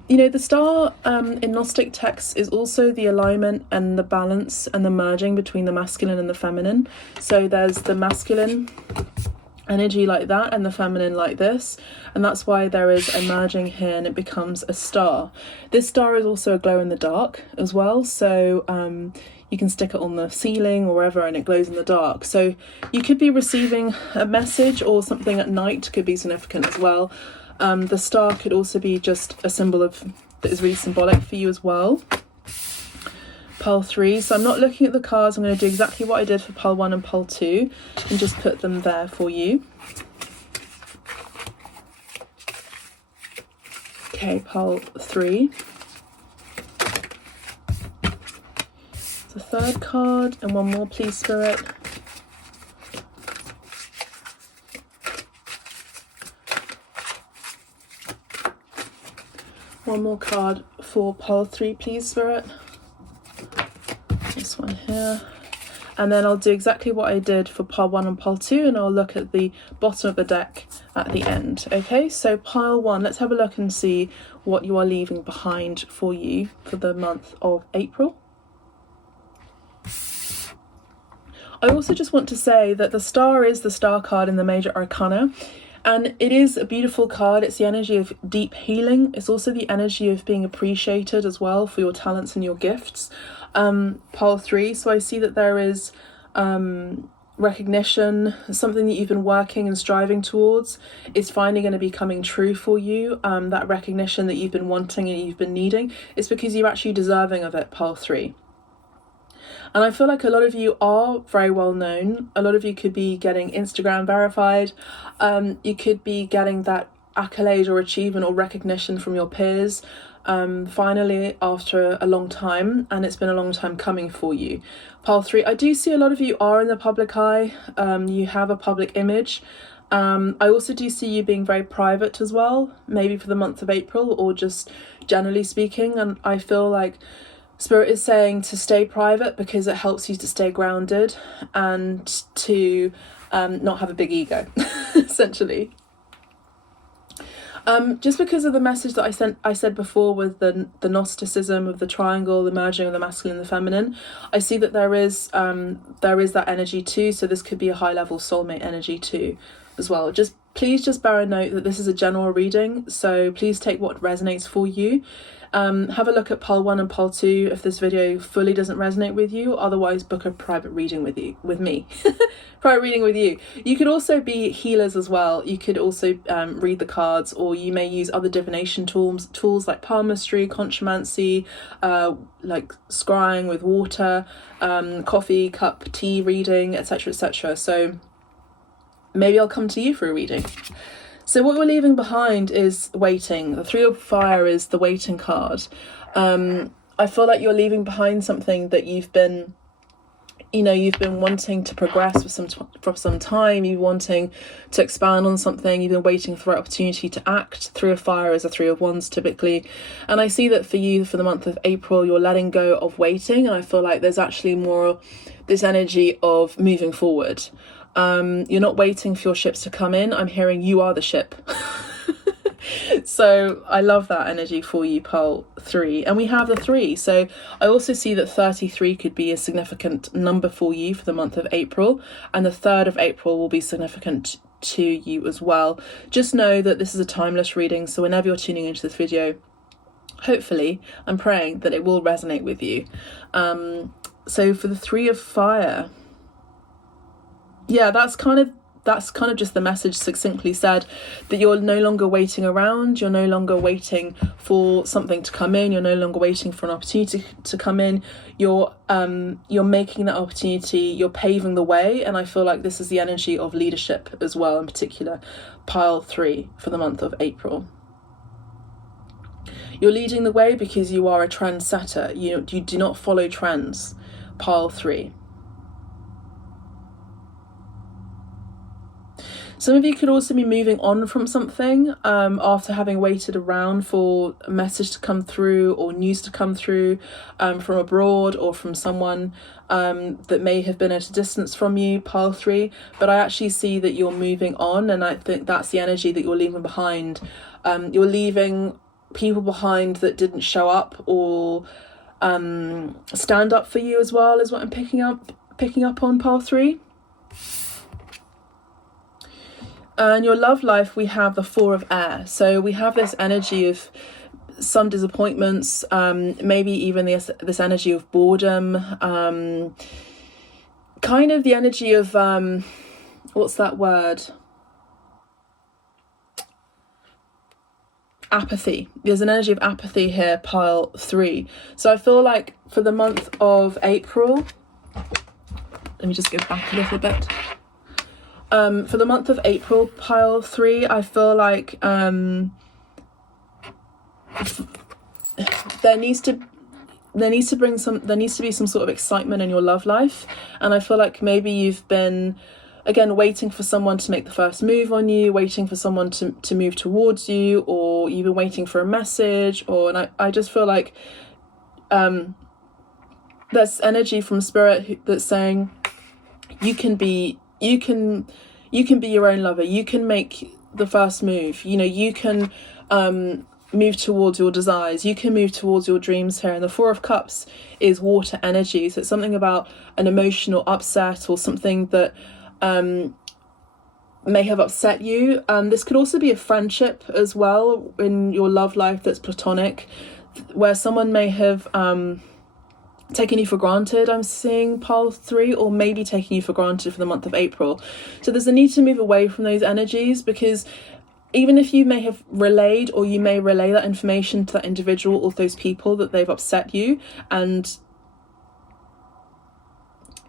You know, the star in Gnostic texts is also the alignment and the balance and the merging between the masculine and the feminine. So there's the masculine energy like that and the feminine like this, and that's why there is a merging here and it becomes a star. This star is also a glow in the dark as well, so you can stick it on the ceiling or wherever and it glows in the dark. So you could be receiving a message, or something at night could be significant as well. The star could also be just a symbol of that is really symbolic for you as well. Pile 3, so I'm not looking at the cards. I'm going to do exactly what I did for pile 1 and pile 2 and just put them there for you. Okay, pile 3. The third card, and one more please, Spirit. One more card for pile 3 please, Spirit. This one here, and then I'll do exactly what I did for pile 1 and pile 2, and I'll look at the bottom of the deck at the end. Okay, so pile 1, let's have a look and see what you are leaving behind for you for the month of April. I also just want to say that the star is the star card in the major arcana, and it is a beautiful card. It's the energy of deep healing. It's also the energy of being appreciated as well for your talents and your gifts. Pile 3, so I see that there is recognition, something that you've been working and striving towards is finally going to be coming true for you. That recognition that you've been wanting and you've been needing, it's because you're actually deserving of it, pile 3. And I feel like a lot of you are very well known. A lot of you could be getting Instagram verified. You could be getting that accolade or achievement or recognition from your peers, finally after a long time, and it's been a long time coming for you. Pile 3, I do see a lot of you are in the public eye. You have a public image. I also do see you being very private as well, maybe for the month of April or just generally speaking, and I feel like Spirit is saying to stay private because it helps you to stay grounded and to not have a big ego, essentially. Just because of the message that I said before with the Gnosticism of the triangle, the merging of the masculine and the feminine, I see that there is that energy too. So this could be a high level soulmate energy too, as well. Please just bear a note that this is a general reading, so please take what resonates for you. Have a look at pile 1 and pile 2 if this video fully doesn't resonate with you. Otherwise, book a private reading with me. Private reading with you. You could also be healers as well. You could also read the cards, or you may use other divination tools like palmistry, conchomancy, like scrying with water, coffee cup tea reading, etc, etc. So maybe I'll come to you for a reading. So what we're leaving behind is waiting. The 3 of Fire is the waiting card. I feel like you're leaving behind something that you've been you know, you've been wanting to progress for some time, you're wanting to expand on something, you've been waiting for the right opportunity to act. Three of Fire is a Three of Wands typically. And I see that for you, for the month of April, you're letting go of waiting. And I feel like there's actually more this energy of moving forward. You're not waiting for your ships to come in. I'm hearing you are the ship. So I love that energy for you, Pole 3. And we have the 3. So I also see that 33 could be a significant number for you for the month of April. And the 3rd of April will be significant to you as well. Just know that this is a timeless reading. So whenever you're tuning into this video, hopefully, I'm praying that it will resonate with you. So for the 3 of Fire, yeah, that's kind of just the message succinctly said, that you're no longer waiting around, you're no longer waiting for something to come in, you're no longer waiting for an opportunity to come in, you're making that opportunity, you're paving the way. And I feel like this is the energy of leadership as well, in particular, pile 3 for the month of April. You're leading the way because you are a trendsetter. You do not follow trends, pile 3. Some of you could also be moving on from something after having waited around for a message to come through or news to come through from abroad or from someone that may have been at a distance from you, pile 3. But I actually see that you're moving on, and I think that's the energy that you're leaving behind. You're leaving people behind that didn't show up or stand up for you as well, is what I'm picking up on, pile 3. And your love life, we have the 4 of Air. So we have this energy of some disappointments, maybe even this energy of boredom, kind of the energy of, what's that word? Apathy. There's an energy of apathy here, pile 3. So I feel like for the month of April, let me just go back a little bit. For the month of April, pile 3, I feel like there needs to be some sort of excitement in your love life. And I feel like maybe you've been, again, waiting for someone to make the first move on you, waiting for someone to move towards you, or you've been waiting for a message, and I just feel like there's energy from Spirit that's saying you can be your own lover. You can make the first move. You know, you can move towards your desires. You can move towards your dreams here. And the 4 of Cups is water energy. So it's something about an emotional upset or something that may have upset you. This could also be a friendship as well in your love life that's platonic, where someone may have taking you for granted, I'm seeing pile 3, or maybe taking you for granted for the month of April. So there's a need to move away from those energies, because even if you may have relayed, or you may relay that information to that individual or those people that they've upset you, and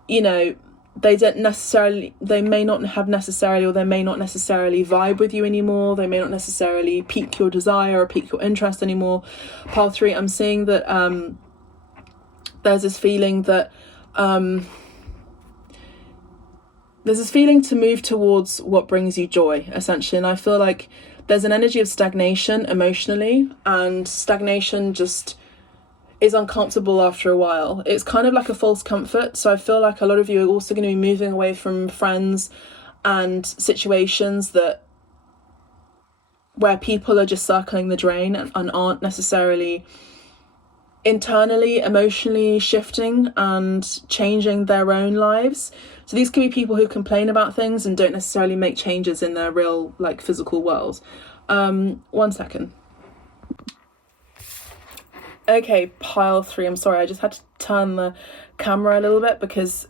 you know, they may not necessarily vibe with you anymore, they may not necessarily pique your desire or pique your interest anymore. Pile 3, I'm seeing that there's this feeling that there's this feeling to move towards what brings you joy, essentially. And I feel like there's an energy of stagnation emotionally, and stagnation just is uncomfortable after a while. It's kind of like a false comfort. So I feel like a lot of you are also going to be moving away from friends and situations where people are just circling the drain and aren't necessarily internally, emotionally shifting and changing their own lives. So these could be people who complain about things and don't necessarily make changes in their real, like, physical world. 1 second. Okay, pile 3. I'm sorry, I just had to turn the camera a little bit because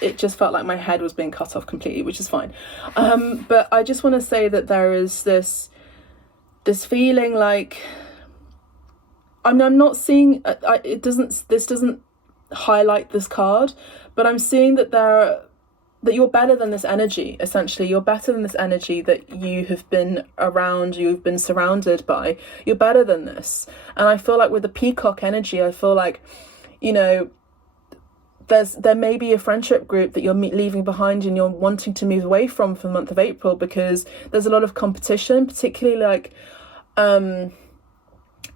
it just felt like my head was being cut off completely, which is fine. But I just want to say that there is this feeling like, I'm not seeing, this doesn't highlight this card, but I'm seeing that that you're better than this energy, essentially. You're better than this energy that you have been around, you've been surrounded by. You're better than this. And I feel like with the peacock energy, I feel like, you know, there may be a friendship group that you're leaving behind and you're wanting to move away from for the month of April, because there's a lot of competition, particularly like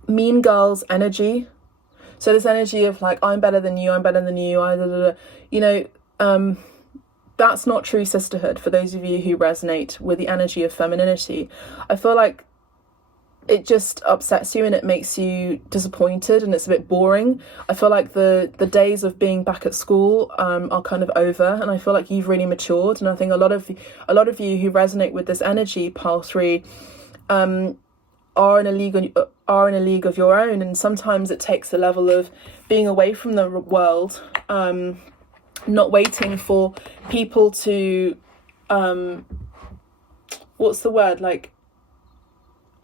mean girls energy. So this energy of like, I'm better than you, that's not true sisterhood. For those of you who resonate with the energy of femininity, I feel like it just upsets you and it makes you disappointed and it's a bit boring. I feel like the days of being back at school are kind of over, and I feel like you've really matured. And I think a lot of you who resonate with this energy, pile 3, are in a league of your own, and sometimes it takes a level of being away from the world, not waiting for people to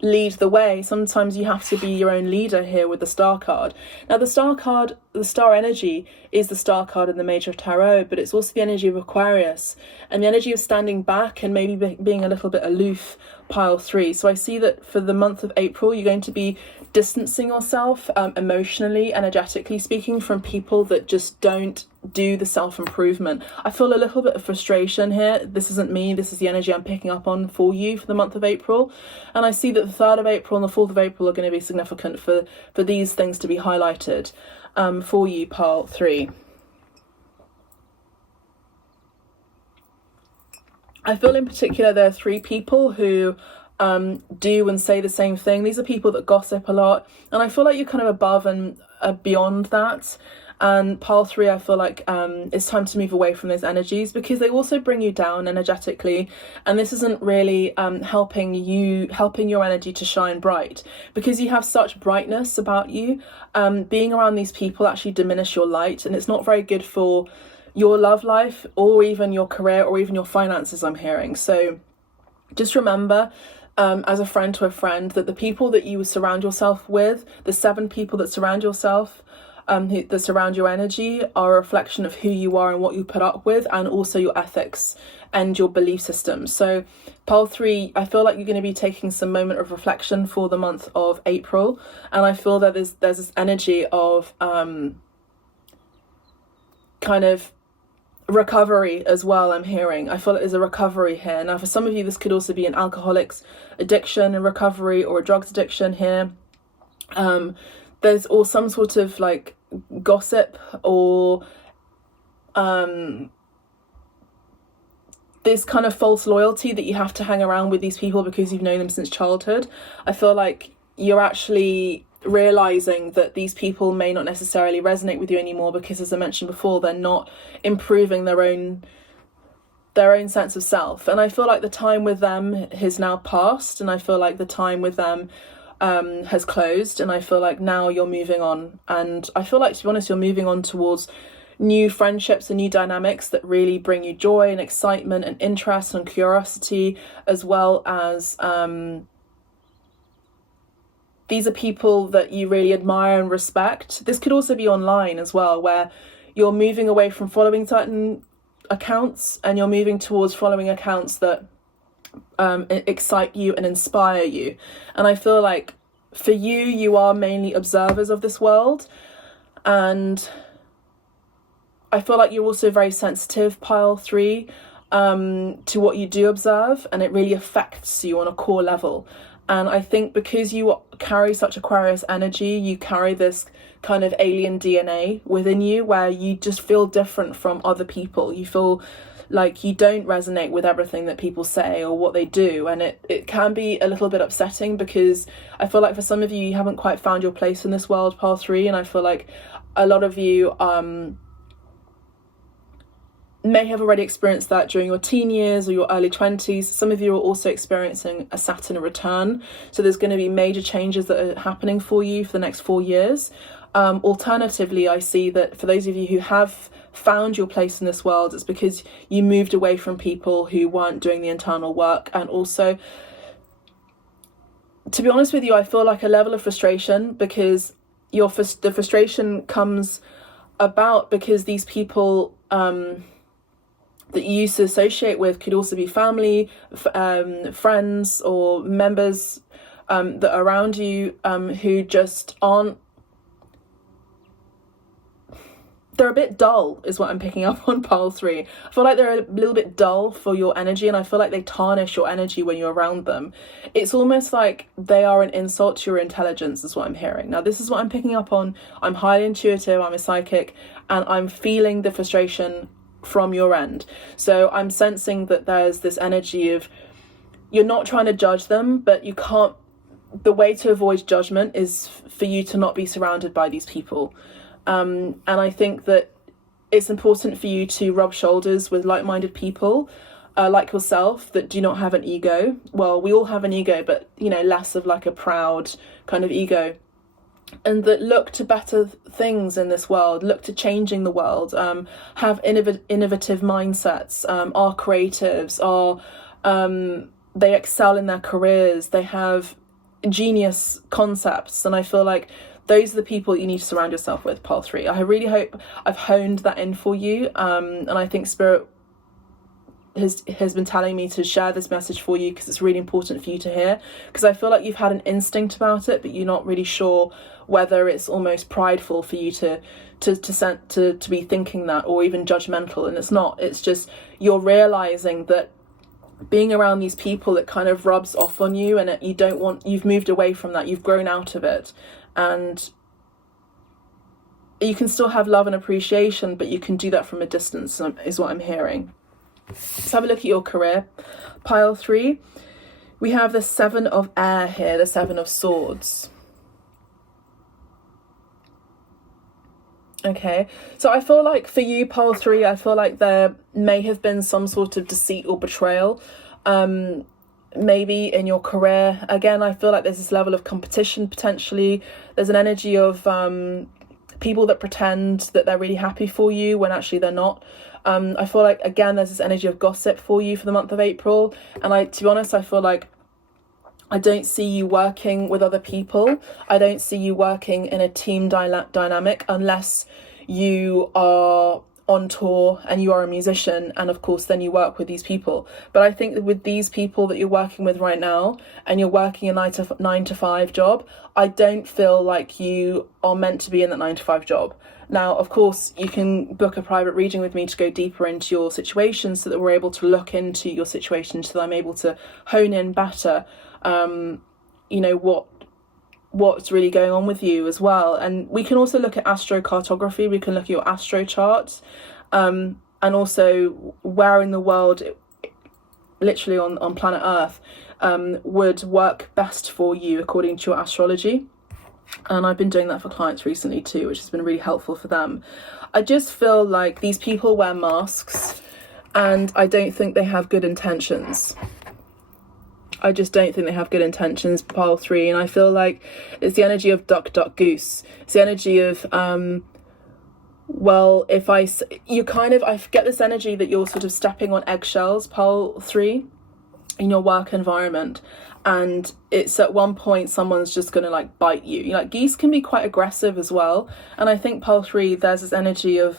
lead the way. Sometimes you have to be your own leader here with the Star card. Now the Star card, the Star energy, is the Star card in the Major of Tarot, but it's also the energy of Aquarius and the energy of standing back and maybe being a little bit aloof, pile 3. So I see that for the month of April you're going to be distancing yourself emotionally, energetically speaking, from people that just don't do the self-improvement. I feel a little bit of frustration here. This isn't me, this is the energy I'm picking up on for you for the month of April. And I see that the 3rd of April and the 4th of April are going to be significant for these things to be highlighted for you, pile 3. I feel in particular there are 3 people who do and say the same thing. These are people that gossip a lot, and I feel like you're kind of above and beyond that. And pile 3, I feel like it's time to move away from those energies, because they also bring you down energetically, and this isn't really helping your energy to shine bright, because you have such brightness about you. Being around these people actually diminish your light, and it's not very good for your love life or even your career or even your finances, I'm hearing. So just remember, as a friend to a friend, that the people that you surround yourself with, the 7 people that surround yourself, that surround your energy, are a reflection of who you are and what you put up with, and also your ethics and your belief system. So pile 3, I feel like you're going to be taking some moment of reflection for the month of April, and I feel that there's this energy of kind of recovery as well. I'm hearing, I feel like there's a recovery here. Now for some of you this could also be an alcoholic's addiction and recovery, or a drugs addiction here. There's or some sort of like gossip or this kind of false loyalty that you have to hang around with these people because you've known them since childhood. I feel like you're actually realizing that these people may not necessarily resonate with you anymore, because as I mentioned before, they're not improving their own sense of self. And I feel like the time with them has now passed, and I feel like the time with them has closed, and I feel like now you're moving on. And I feel like, to be honest, you're moving on towards new friendships and new dynamics that really bring you joy and excitement and interest and curiosity, as well as these are people that you really admire and respect. This could also be online as well, where you're moving away from following certain accounts and you're moving towards following accounts that excite you and inspire you. And I feel like for you, you are mainly observers of this world, and I feel like you're also very sensitive, pile 3, to what you do observe, and it really affects you on a core level. And I think because you carry such Aquarius energy, you carry this kind of alien DNA within you, where you just feel different from other people. You feel like you don't resonate with everything that people say or what they do, and it can be a little bit upsetting, because I feel like for some of you, you haven't quite found your place in this world, pile 3, and I feel like a lot of you may have already experienced that during your teen years or your early 20s. Some of you are also experiencing a Saturn return, so there's going to be major changes that are happening for you for the next 4 years. Alternatively, I see that for those of you who have found your place in this world, it's because you moved away from people who weren't doing the internal work. And also, to be honest with you, I feel like a level of frustration, because the frustration comes about because these people that you used to associate with could also be family, friends, or members that are around you who just aren't they're a bit dull is what I'm picking up on, pile 3. I feel like they're a little bit dull for your energy, and I feel like they tarnish your energy when you're around them. It's almost like they are an insult to your intelligence is what I'm hearing. Now, this is what I'm picking up on. I'm highly intuitive, I'm a psychic, and I'm feeling the frustration from your end. So I'm sensing that there's this energy of, you're not trying to judge them, but you can't, the way to avoid judgment is for you to not be surrounded by these people. And I think that it's important for you to rub shoulders with like-minded people, like yourself, that do not have an ego. Well, we all have an ego, but, you know, less of like a proud kind of ego. And that look to better things in this world, look to changing the world, have innovative mindsets, are creatives, they excel in their careers, they have genius concepts. And I feel like those are the people you need to surround yourself with, pile 3. I really hope I've honed that in for you. And I think Spirit has been telling me to share this message for you because it's really important for you to hear. Because I feel like you've had an instinct about it, but you're not really sure whether it's almost prideful for you to be thinking that, or even judgmental. And it's not. It's just you're realizing that being around these people, it kind of rubs off on you, and you've moved away from that. You've grown out of it. And you can still have love and appreciation, but you can do that from a distance, is what I'm hearing. Let's have a look at your career, pile 3. We have the 7 of air here, the 7 of swords. Okay, so I feel like for you, pile 3, I feel like there may have been some sort of deceit or betrayal. Maybe in your career. Again, I feel like there's this level of competition potentially. There's an energy of people that pretend that they're really happy for you when actually they're not. I feel like, again, there's this energy of gossip for you for the month of April. And to be honest, I feel like I don't see you working with other people. I don't see you working in a team dynamic unless you are on tour and you are a musician, and of course then you work with these people. But I think that with these people that you're working with right now, and you're working a 9 to 5 job, I don't feel like you are meant to be in that 9 to 5 job. Now, of course, you can book a private reading with me to go deeper into your situation, so that we're able to look into your situation, so that I'm able to hone in better, you know, what's really going on with you as well. And we can also look at astrocartography. We can look at your astro charts, and also where in the world, literally on planet Earth, would work best for you according to your astrology. And I've been doing that for clients recently too, which has been really helpful for them. I just feel like these people wear masks, and I don't think they have good intentions. I just don't think they have good intentions, pile 3. And I feel like it's the energy of duck, duck, goose. It's the energy of, well, I get this energy that you're sort of stepping on eggshells, pile 3, in your work environment. And it's at one point someone's just going to like bite you. You know, like geese can be quite aggressive as well. And I think pile 3, there's this energy of,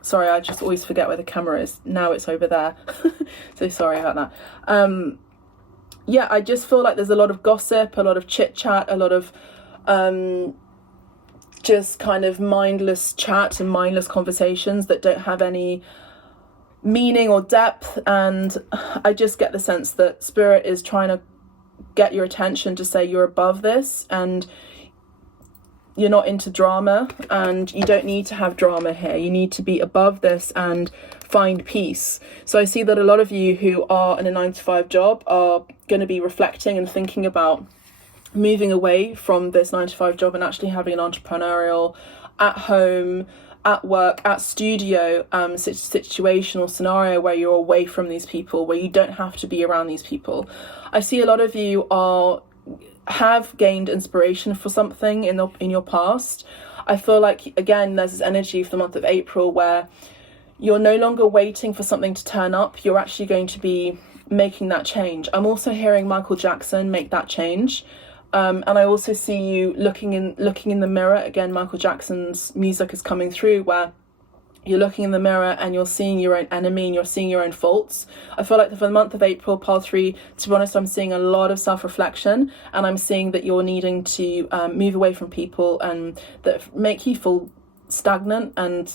sorry, I just always forget where the camera is. Now it's over there. So sorry about that. Yeah, I just feel like there's a lot of gossip, a lot of chit chat, a lot of just kind of mindless chat and mindless conversations that don't have any meaning or depth. And I just get the sense that Spirit is trying to get your attention to say you're above this, and you're not into drama, and you don't need to have drama here. You need to be above this and find peace. So I see that a lot of you who are in a 9 to 5 job are going to be reflecting and thinking about moving away from this 9 to 5 job and actually having an entrepreneurial, at home, at work, at studio situation or scenario where you're away from these people, where you don't have to be around these people. I see a lot of you have gained inspiration for something in your past. I feel like, again, there's this energy for the month of April where you're no longer waiting for something to turn up. You're actually going to be making that change. I'm also hearing Michael Jackson make that change. And I also see you looking in the mirror. Again, Michael Jackson's music is coming through, where you're looking in the mirror and you're seeing your own enemy and you're seeing your own faults. I feel like for the month of April, pile 3, to be honest, I'm seeing a lot of self-reflection, and I'm seeing that you're needing to move away from people and that make you feel stagnant. And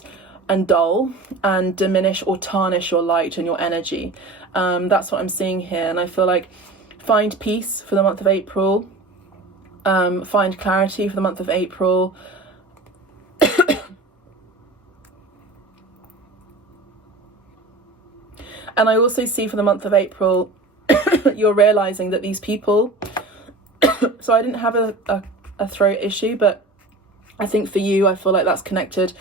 and dull and diminish or tarnish your light and your energy. That's what I'm seeing here. And I feel like find peace for the month of April. Find clarity for the month of April. And I also see for the month of April, you're realizing that these people, so I didn't have a throat issue, but I think for you, I feel like that's connected.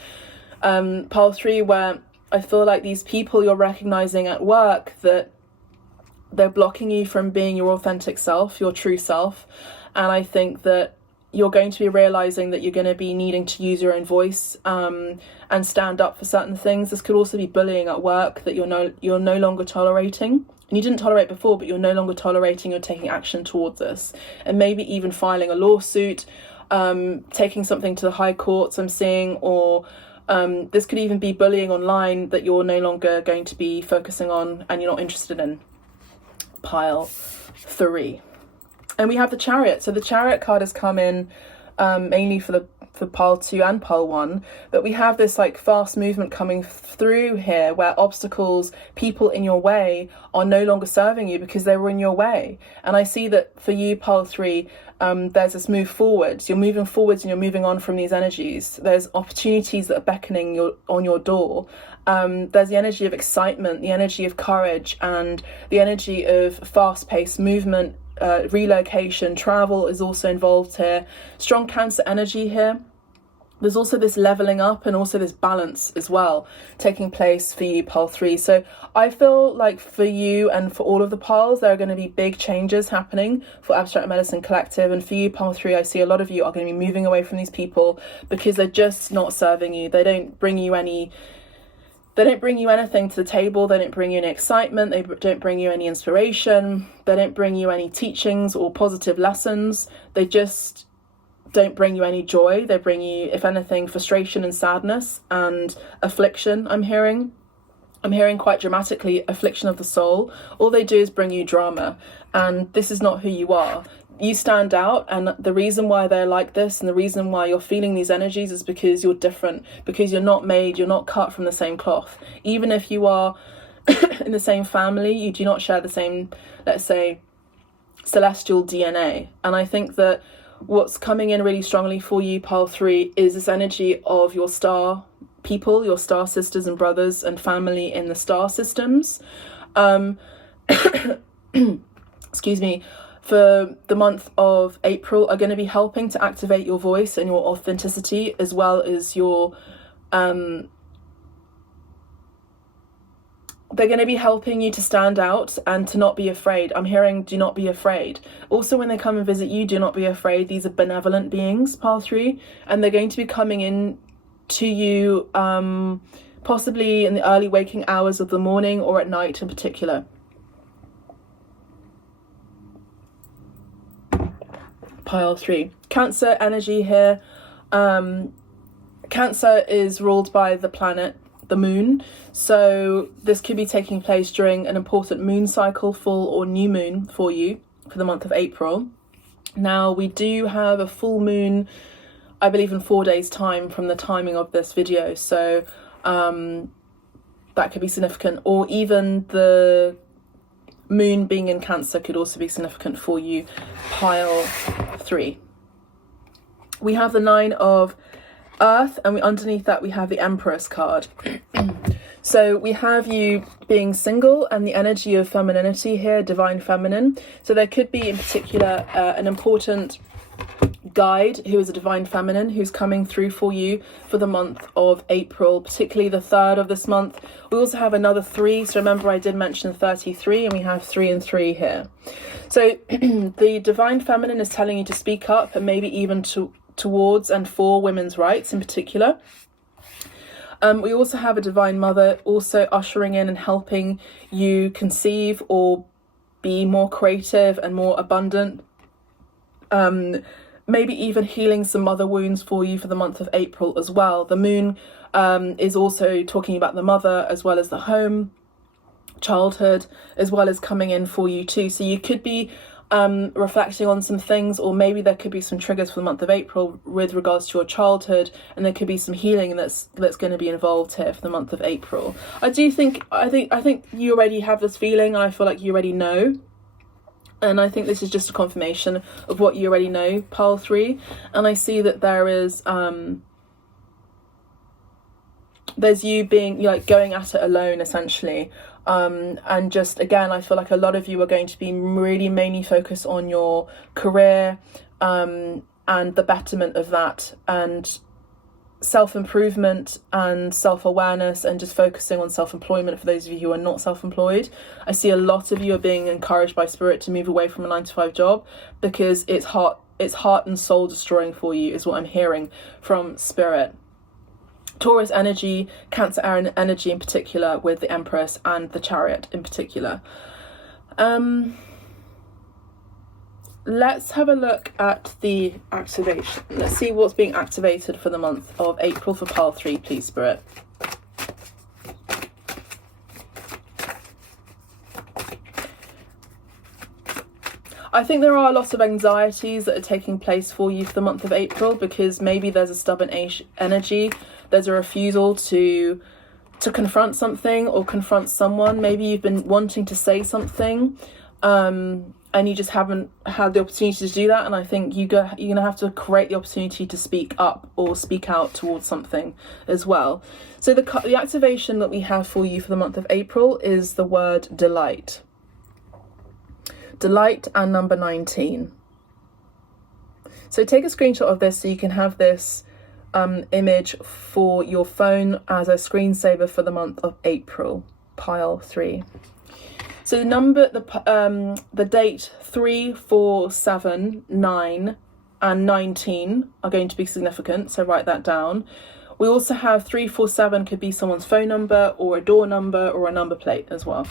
Pile 3, where I feel like these people you're recognizing at work that they're blocking you from being your authentic self, your true self. And I think that you're going to be realizing that you're going to be needing to use your own voice and stand up for certain things. This could also be bullying at work that you're no longer tolerating. And you didn't tolerate before, but you're no longer tolerating. You're taking action towards this, and maybe even filing a lawsuit, taking something to the high courts I'm seeing, or this could even be bullying online that you're no longer going to be focusing on and you're not interested in. Pile 3. And we have the Chariot. So the Chariot card has come in mainly for pile 2 and pile 1, but we have this like fast movement coming through here where obstacles, people in your way are no longer serving you because they were in your way. And I see that for you, pile 3, there's this move forwards. You're moving forwards and you're moving on from these energies. There's opportunities that are beckoning on your door. There's the energy of excitement, the energy of courage, and the energy of fast-paced movement. Relocation, travel is also involved here. Strong Cancer energy here. There's also this leveling up and also this balance as well taking place for you, pile 3. So I feel like for you and for all of the piles, there are going to be big changes happening for Abstract Medicine Collective. And for you, pile 3, I see a lot of you are going to be moving away from these people because they're just not serving you. They don't bring you anything to the table. They don't bring you any excitement. They don't bring you any inspiration. They don't bring you any teachings or positive lessons. They just don't bring you any joy. They bring you, if anything, frustration and sadness and affliction. I'm hearing quite dramatically affliction of the soul. All they do is bring you drama, and this is not who you are. You stand out, and the reason why they're like this and the reason why you're feeling these energies is because you're different, because you're not cut from the same cloth. Even if you are in the same family, you do not share the same, let's say, celestial DNA. And I think that what's coming in really strongly for you, pile 3, is this energy of your star people, your star sisters and brothers and family in the star systems. Excuse me. For the month of April are going to be helping to activate your voice and your authenticity, as well as your they're going to be helping you to stand out and to not be afraid. I'm hearing do not be afraid. Also, when they come and visit you, do not be afraid. These are benevolent beings, pile 3, and they're going to be coming in to you possibly in the early waking hours of the morning or at night in particular. Pile 3. Cancer energy here. Cancer is ruled by the planet, the moon. So this could be taking place during an important moon cycle, full or new moon for you for the month of April. Now, we do have a full moon, I believe, in 4 days' time from the timing of this video. So that could be significant. Or even the moon being in Cancer could also be significant for you, pile 3. We have the 9 of Earth, and underneath that we have the Empress card. So we have you being single and the energy of femininity here, divine feminine. So there could be in particular an important guide who is a divine feminine who's coming through for you for the month of April, particularly the 3rd of this month. We also have another 3, so remember I did mention 33, and we have 3 and 3 here. So the divine feminine is telling you to speak up, and maybe even towards and for women's rights in particular. We also have a divine mother also ushering in and helping you conceive or be more creative and more abundant. Maybe even healing some mother wounds for you for the month of April as well. The moon is also talking about the mother as well as the home, childhood, as well as coming in for you too. So you could be reflecting on some things, or maybe there could be some triggers for the month of April with regards to your childhood, and there could be some healing that's going to be involved here for the month of April. I think you already have this feeling, and I feel like you already know. And I think this is just a confirmation of what you already know, pile 3. And I see that there is there's you being like going at it alone, essentially. And just again, I feel like a lot of you are going to be really mainly focused on your career and the betterment of that, and self-improvement and self-awareness, and just focusing on self-employment for those of you who are not self-employed. I see a lot of you are being encouraged by spirit to move away from a 9-to-5 job, because it's heart and soul destroying for you, is what I'm hearing from spirit. Taurus energy, Cancer energy in particular, with the Empress and the Chariot in particular. Let's have a look at the activation. Let's see what's being activated for the month of April for pile 3, please, Spirit. I think there are a lot of anxieties that are taking place for you for the month of April, because maybe there's a stubborn energy. There's a refusal to confront something or confront someone. Maybe you've been wanting to say something, and you just haven't had the opportunity to do that. And I think you're going to have to create the opportunity to speak up or speak out towards something as well. So the activation that we have for you for the month of April is the word delight. Delight and number 19. So take a screenshot of this so you can have this image for your phone as a screensaver for the month of April, pile 3. So the number, the date 3, 4, 7, 9 and 19 are going to be significant, so write that down. We also have 347 could be someone's phone number or a door number or a number plate as well.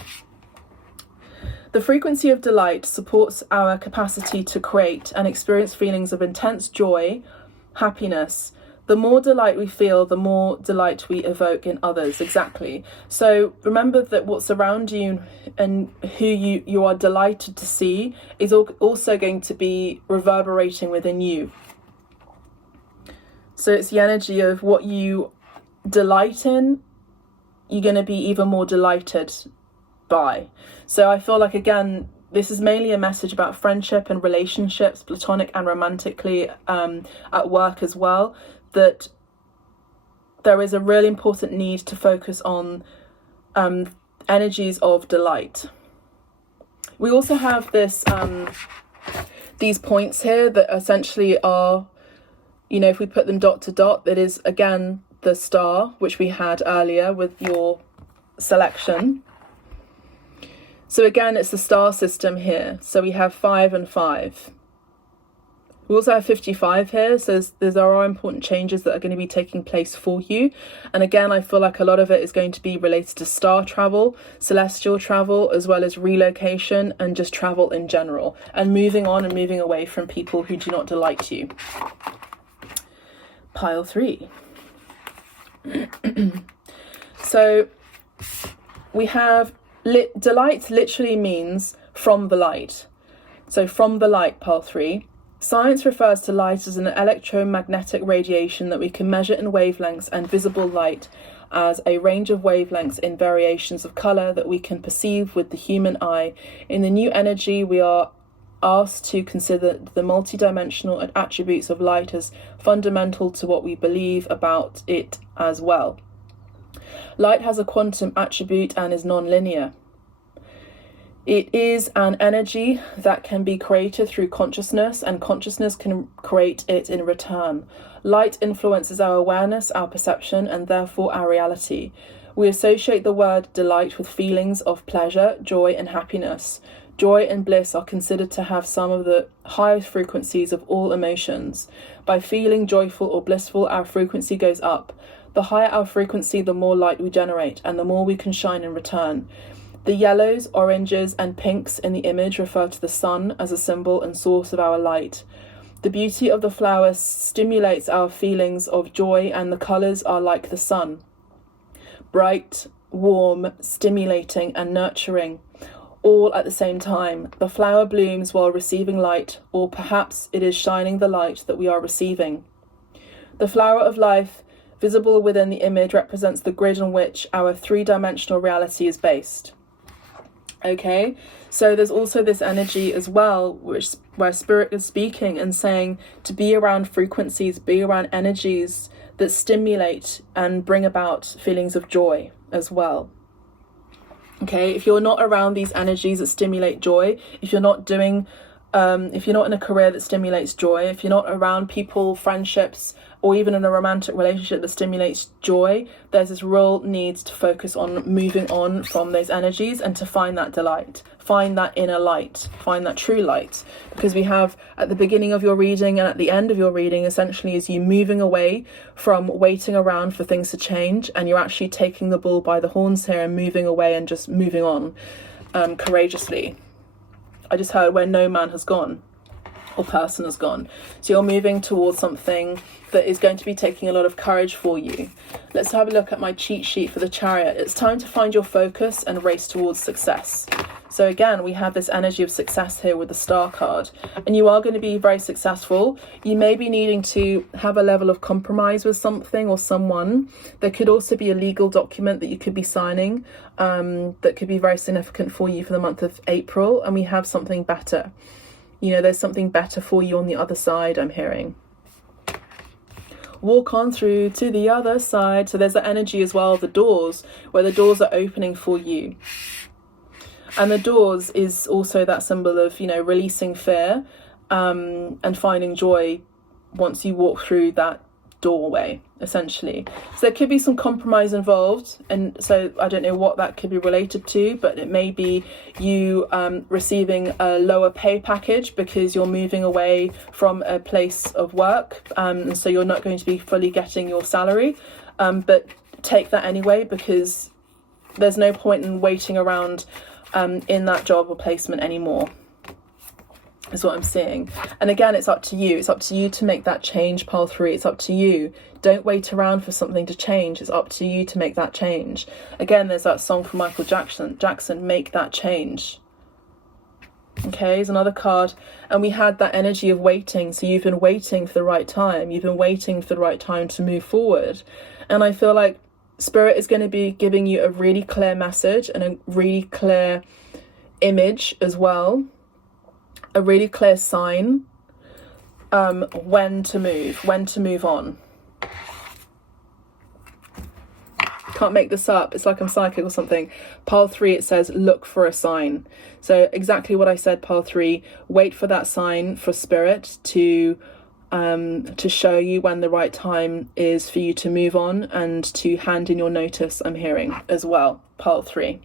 The frequency of delight supports our capacity to create and experience feelings of intense joy, happiness. The more delight we feel, the more delight we evoke in others. Exactly. So remember that what's around you and who you are delighted to see is also going to be reverberating within you. So it's the energy of what you delight in, you're going to be even more delighted by. So I feel like, again, this is mainly a message about friendship and relationships, platonic and romantically, at work as well, that there is a really important need to focus on energies of delight. We also have these points here that essentially are, if we put them dot to dot, that is again the star, which we had earlier with your selection. So again, it's the star system here. So we have 5 and 5. We also have 55 here, so there are important changes that are going to be taking place for you. And again, I feel like a lot of it is going to be related to star travel, celestial travel, as well as relocation and just travel in general, and moving on and moving away from people who do not delight you. Pile 3. So we have delight literally means from the light. So from the light, pile 3. Science refers to light as an electromagnetic radiation that we can measure in wavelengths, and visible light as a range of wavelengths in variations of colour that we can perceive with the human eye. In the new energy, we are asked to consider the multidimensional attributes of light as fundamental to what we believe about it as well. Light has a quantum attribute and is non-linear. It is an energy that can be created through consciousness, and consciousness can create it in return. Light influences our awareness, our perception, and therefore our reality. We associate the word delight with feelings of pleasure, joy, and happiness. Joy and bliss are considered to have some of the highest frequencies of all emotions. By feeling joyful or blissful, our frequency goes up. The higher our frequency, the more light we generate, and the more we can shine in return. The yellows, oranges, and pinks in the image refer to the sun as a symbol and source of our light. The beauty of the flowers stimulates our feelings of joy, and the colours are like the sun. Bright, warm, stimulating, and nurturing. all at the same time. The flower blooms while receiving light, or perhaps it is shining the light that we are receiving. The flower of life, visible within the image, represents the grid on which our three-dimensional reality is based. Okay, so there's also this energy as well, where spirit is speaking and saying to be around frequencies, be around energies that stimulate and bring about feelings of joy as well. Okay, if you're not around these energies that stimulate joy, if you're not doing, if you're not in a career that stimulates joy, if you're not around people, friendships, or even in a romantic relationship that stimulates joy, there's this real need to focus on moving on from those energies and to find that delight, find that inner light, find that true light. Because we have at the beginning of your reading and at the end of your reading, essentially, is you moving away from waiting around for things to change, and you're actually taking the bull by the horns here and moving away and just moving on courageously. I just heard where no man has gone or person has gone. So you're moving towards something that is going to be taking a lot of courage for you. Let's have a look at my cheat sheet for the Chariot. It's time to find your focus and race towards success. So again, we have this energy of success here with the Star card, and you are going to be very successful. You may be needing to have a level of compromise with something or someone. There could also be a legal document that you could be signing that could be very significant for you for the month of April, and we have something better. You know, there's something better for you on the other side, I'm hearing. Walk on through to the other side. So there's the energy as well, the doors, where the doors are opening for you. And the doors is also that symbol of, you know, releasing fear and finding joy once you walk through that doorway, essentially. So there could be some compromise involved, and so I don't know what that could be related to, but it may be you receiving a lower pay package because you're moving away from a place of work, and so you're not going to be fully getting your salary, but take that anyway, because there's no point in waiting around in that job or placement anymore, is what I'm seeing. And again, it's up to you. It's up to you to make that change, pile 3. It's up to you. Don't wait around for something to change. It's up to you to make that change. Again, there's that song from Michael Jackson, Make That Change. Okay, here's another card. And we had that energy of waiting. So you've been waiting for the right time. You've been waiting for the right time to move forward. And I feel like Spirit is going to be giving you a really clear message and a really clear image as well. A really clear sign when to move on. Can't make this up. It's like I'm psychic or something. Pile 3, it says look for a sign. So exactly what I said, pile 3, wait for that sign for Spirit to show you when the right time is for you to move on and to hand in your notice, I'm hearing as well, pile 3.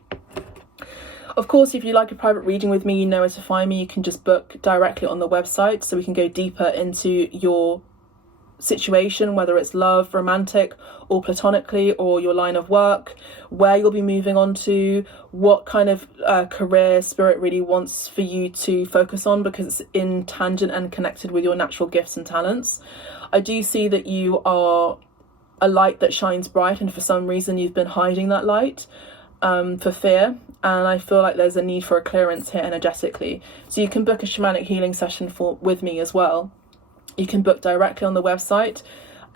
Of course, if you'd like a private reading with me, you know where to find me. You can just book directly on the website so we can go deeper into your situation, whether it's love, romantic, or platonically, or your line of work, where you'll be moving on to, what kind of career Spirit really wants for you to focus on, because it's in tangent and connected with your natural gifts and talents. I do see that you are a light that shines bright, and for some reason you've been hiding that light for fear. And I feel like there's a need for a clearance here energetically. So you can book a shamanic healing session with me as well. You can book directly on the website.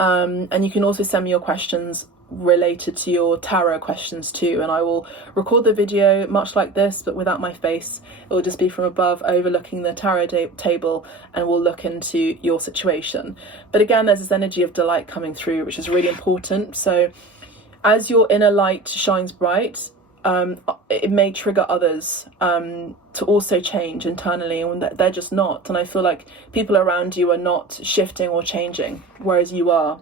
And you can also send me your questions related to your tarot questions too. And I will record the video much like this, but without my face. It will just be from above overlooking the tarot table, and we'll look into your situation. But again, there's this energy of delight coming through, which is really important. So as your inner light shines bright, it may trigger others to also change internally, and they're just not. And I feel like people around you are not shifting or changing, whereas you are.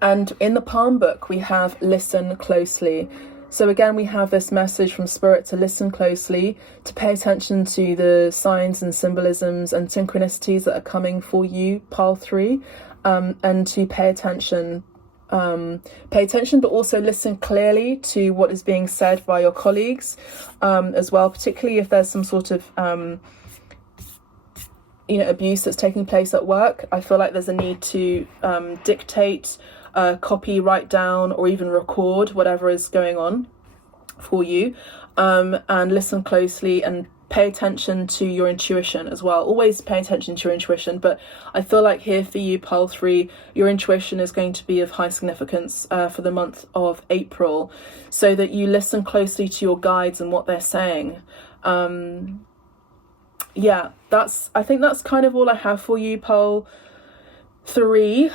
And in the palm book, we have listen closely. So again, we have this message from Spirit to listen closely, to pay attention to the signs and symbolisms and synchronicities that are coming for you, pile 3, and to pay attention, but also listen clearly to what is being said by your colleagues as well, particularly if there's some sort of abuse that's taking place at work. I feel like there's a need to dictate, copy, write down, or even record whatever is going on. for you, and listen closely and pay attention to your intuition as well. Always pay attention to your intuition, but I feel like here for you, pile 3, your intuition is going to be of high significance for the month of April, so that you listen closely to your guides and what they're saying. Yeah, I think that's kind of all I have for you, pile 3.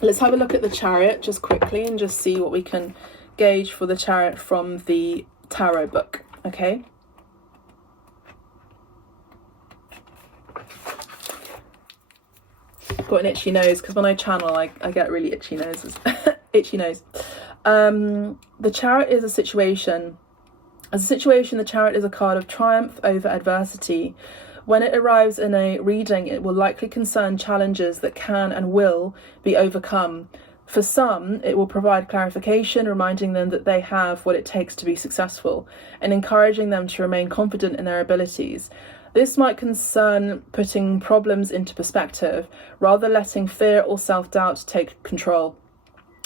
Let's have a look at the Chariot just quickly and just see what we can gauge for the Chariot from the tarot book, okay? I've got an itchy nose because when I channel, I get really itchy noses. Itchy nose. The Chariot is a situation. As a situation, the Chariot is a card of triumph over adversity. When it arrives in a reading, it will likely concern challenges that can and will be overcome. For some, it will provide clarification, reminding them that they have what it takes to be successful, and encouraging them to remain confident in their abilities. This might concern putting problems into perspective, rather letting fear or self-doubt take control.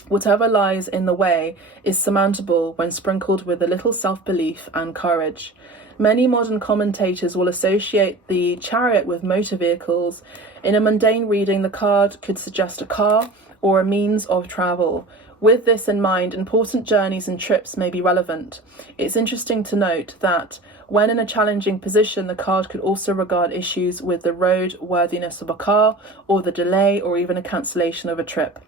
Whatever lies in the way is surmountable when sprinkled with a little self-belief and courage. Many modern commentators will associate the Chariot with motor vehicles. In a mundane reading, the card could suggest a car or a means of travel. With this in mind, important journeys and trips may be relevant. It's interesting to note that when in a challenging position, the card could also regard issues with the roadworthiness of a car, or the delay or even a cancellation of a trip.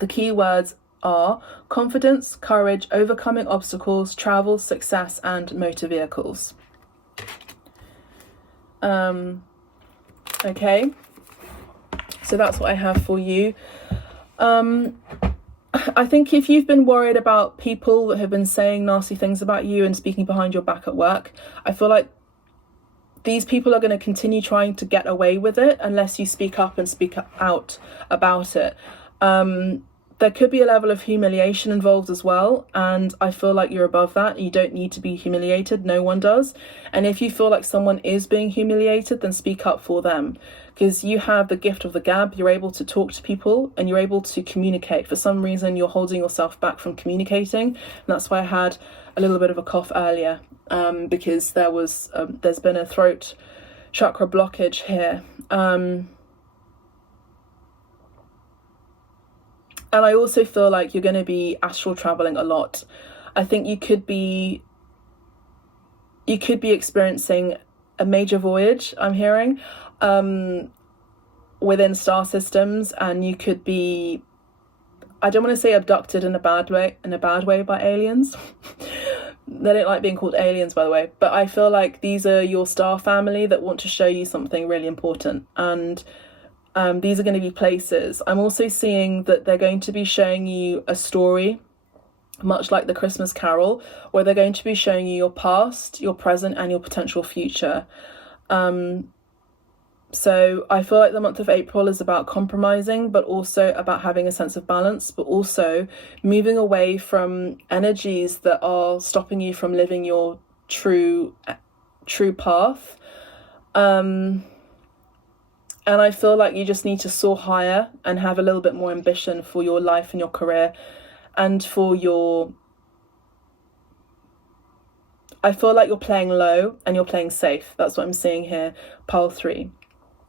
The key words are confidence, courage, overcoming obstacles, travel, success, and motor vehicles. Okay, so that's what I have for you. I think if you've been worried about people that have been saying nasty things about you and speaking behind your back at work, I feel like these people are going to continue trying to get away with it unless you speak up and speak out about it. There could be a level of humiliation involved as well, and I feel like you're above that. You don't need to be humiliated. No one does. And if you feel like someone is being humiliated, then speak up for them, because you have the gift of the gab. You're able to talk to people and you're able to communicate. For some reason, you're holding yourself back from communicating, and that's why I had a little bit of a cough earlier, because there's been a throat chakra blockage here. And I also feel like you're going to be astral traveling a lot. I think you could be experiencing a major voyage, I'm hearing, within star systems, and you could be, I don't want to say abducted in a bad way by aliens. They don't like being called aliens, by the way, but I feel like these are your star family that want to show you something really important, and these are going to be places. I'm also seeing that they're going to be showing you a story, much like the Christmas Carol, where they're going to be showing you your past, your present, and your potential future. So I feel like the month of April is about compromising, but also about having a sense of balance, but also moving away from energies that are stopping you from living your true path. And I feel like you just need to soar higher and have a little bit more ambition for your life and your career, and for your... I feel like you're playing low and you're playing safe. That's what I'm seeing here, pile 3.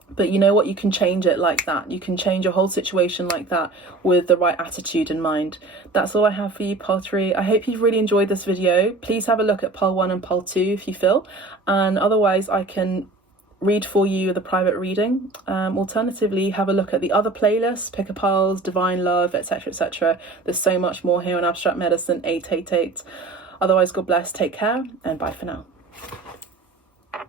But you know what? You can change it like that. You can change your whole situation like that with the right attitude in mind. That's all I have for you, pile 3. I hope you've really enjoyed this video. Please have a look at pile 1 and pile 2 if you feel. And otherwise, I can read for you the private reading. Alternatively, have a look at the other playlists, pick a piles, divine love, etc, etc. There's so much more here on Abstract Medicine 888. Otherwise, God bless, take care, and bye for now.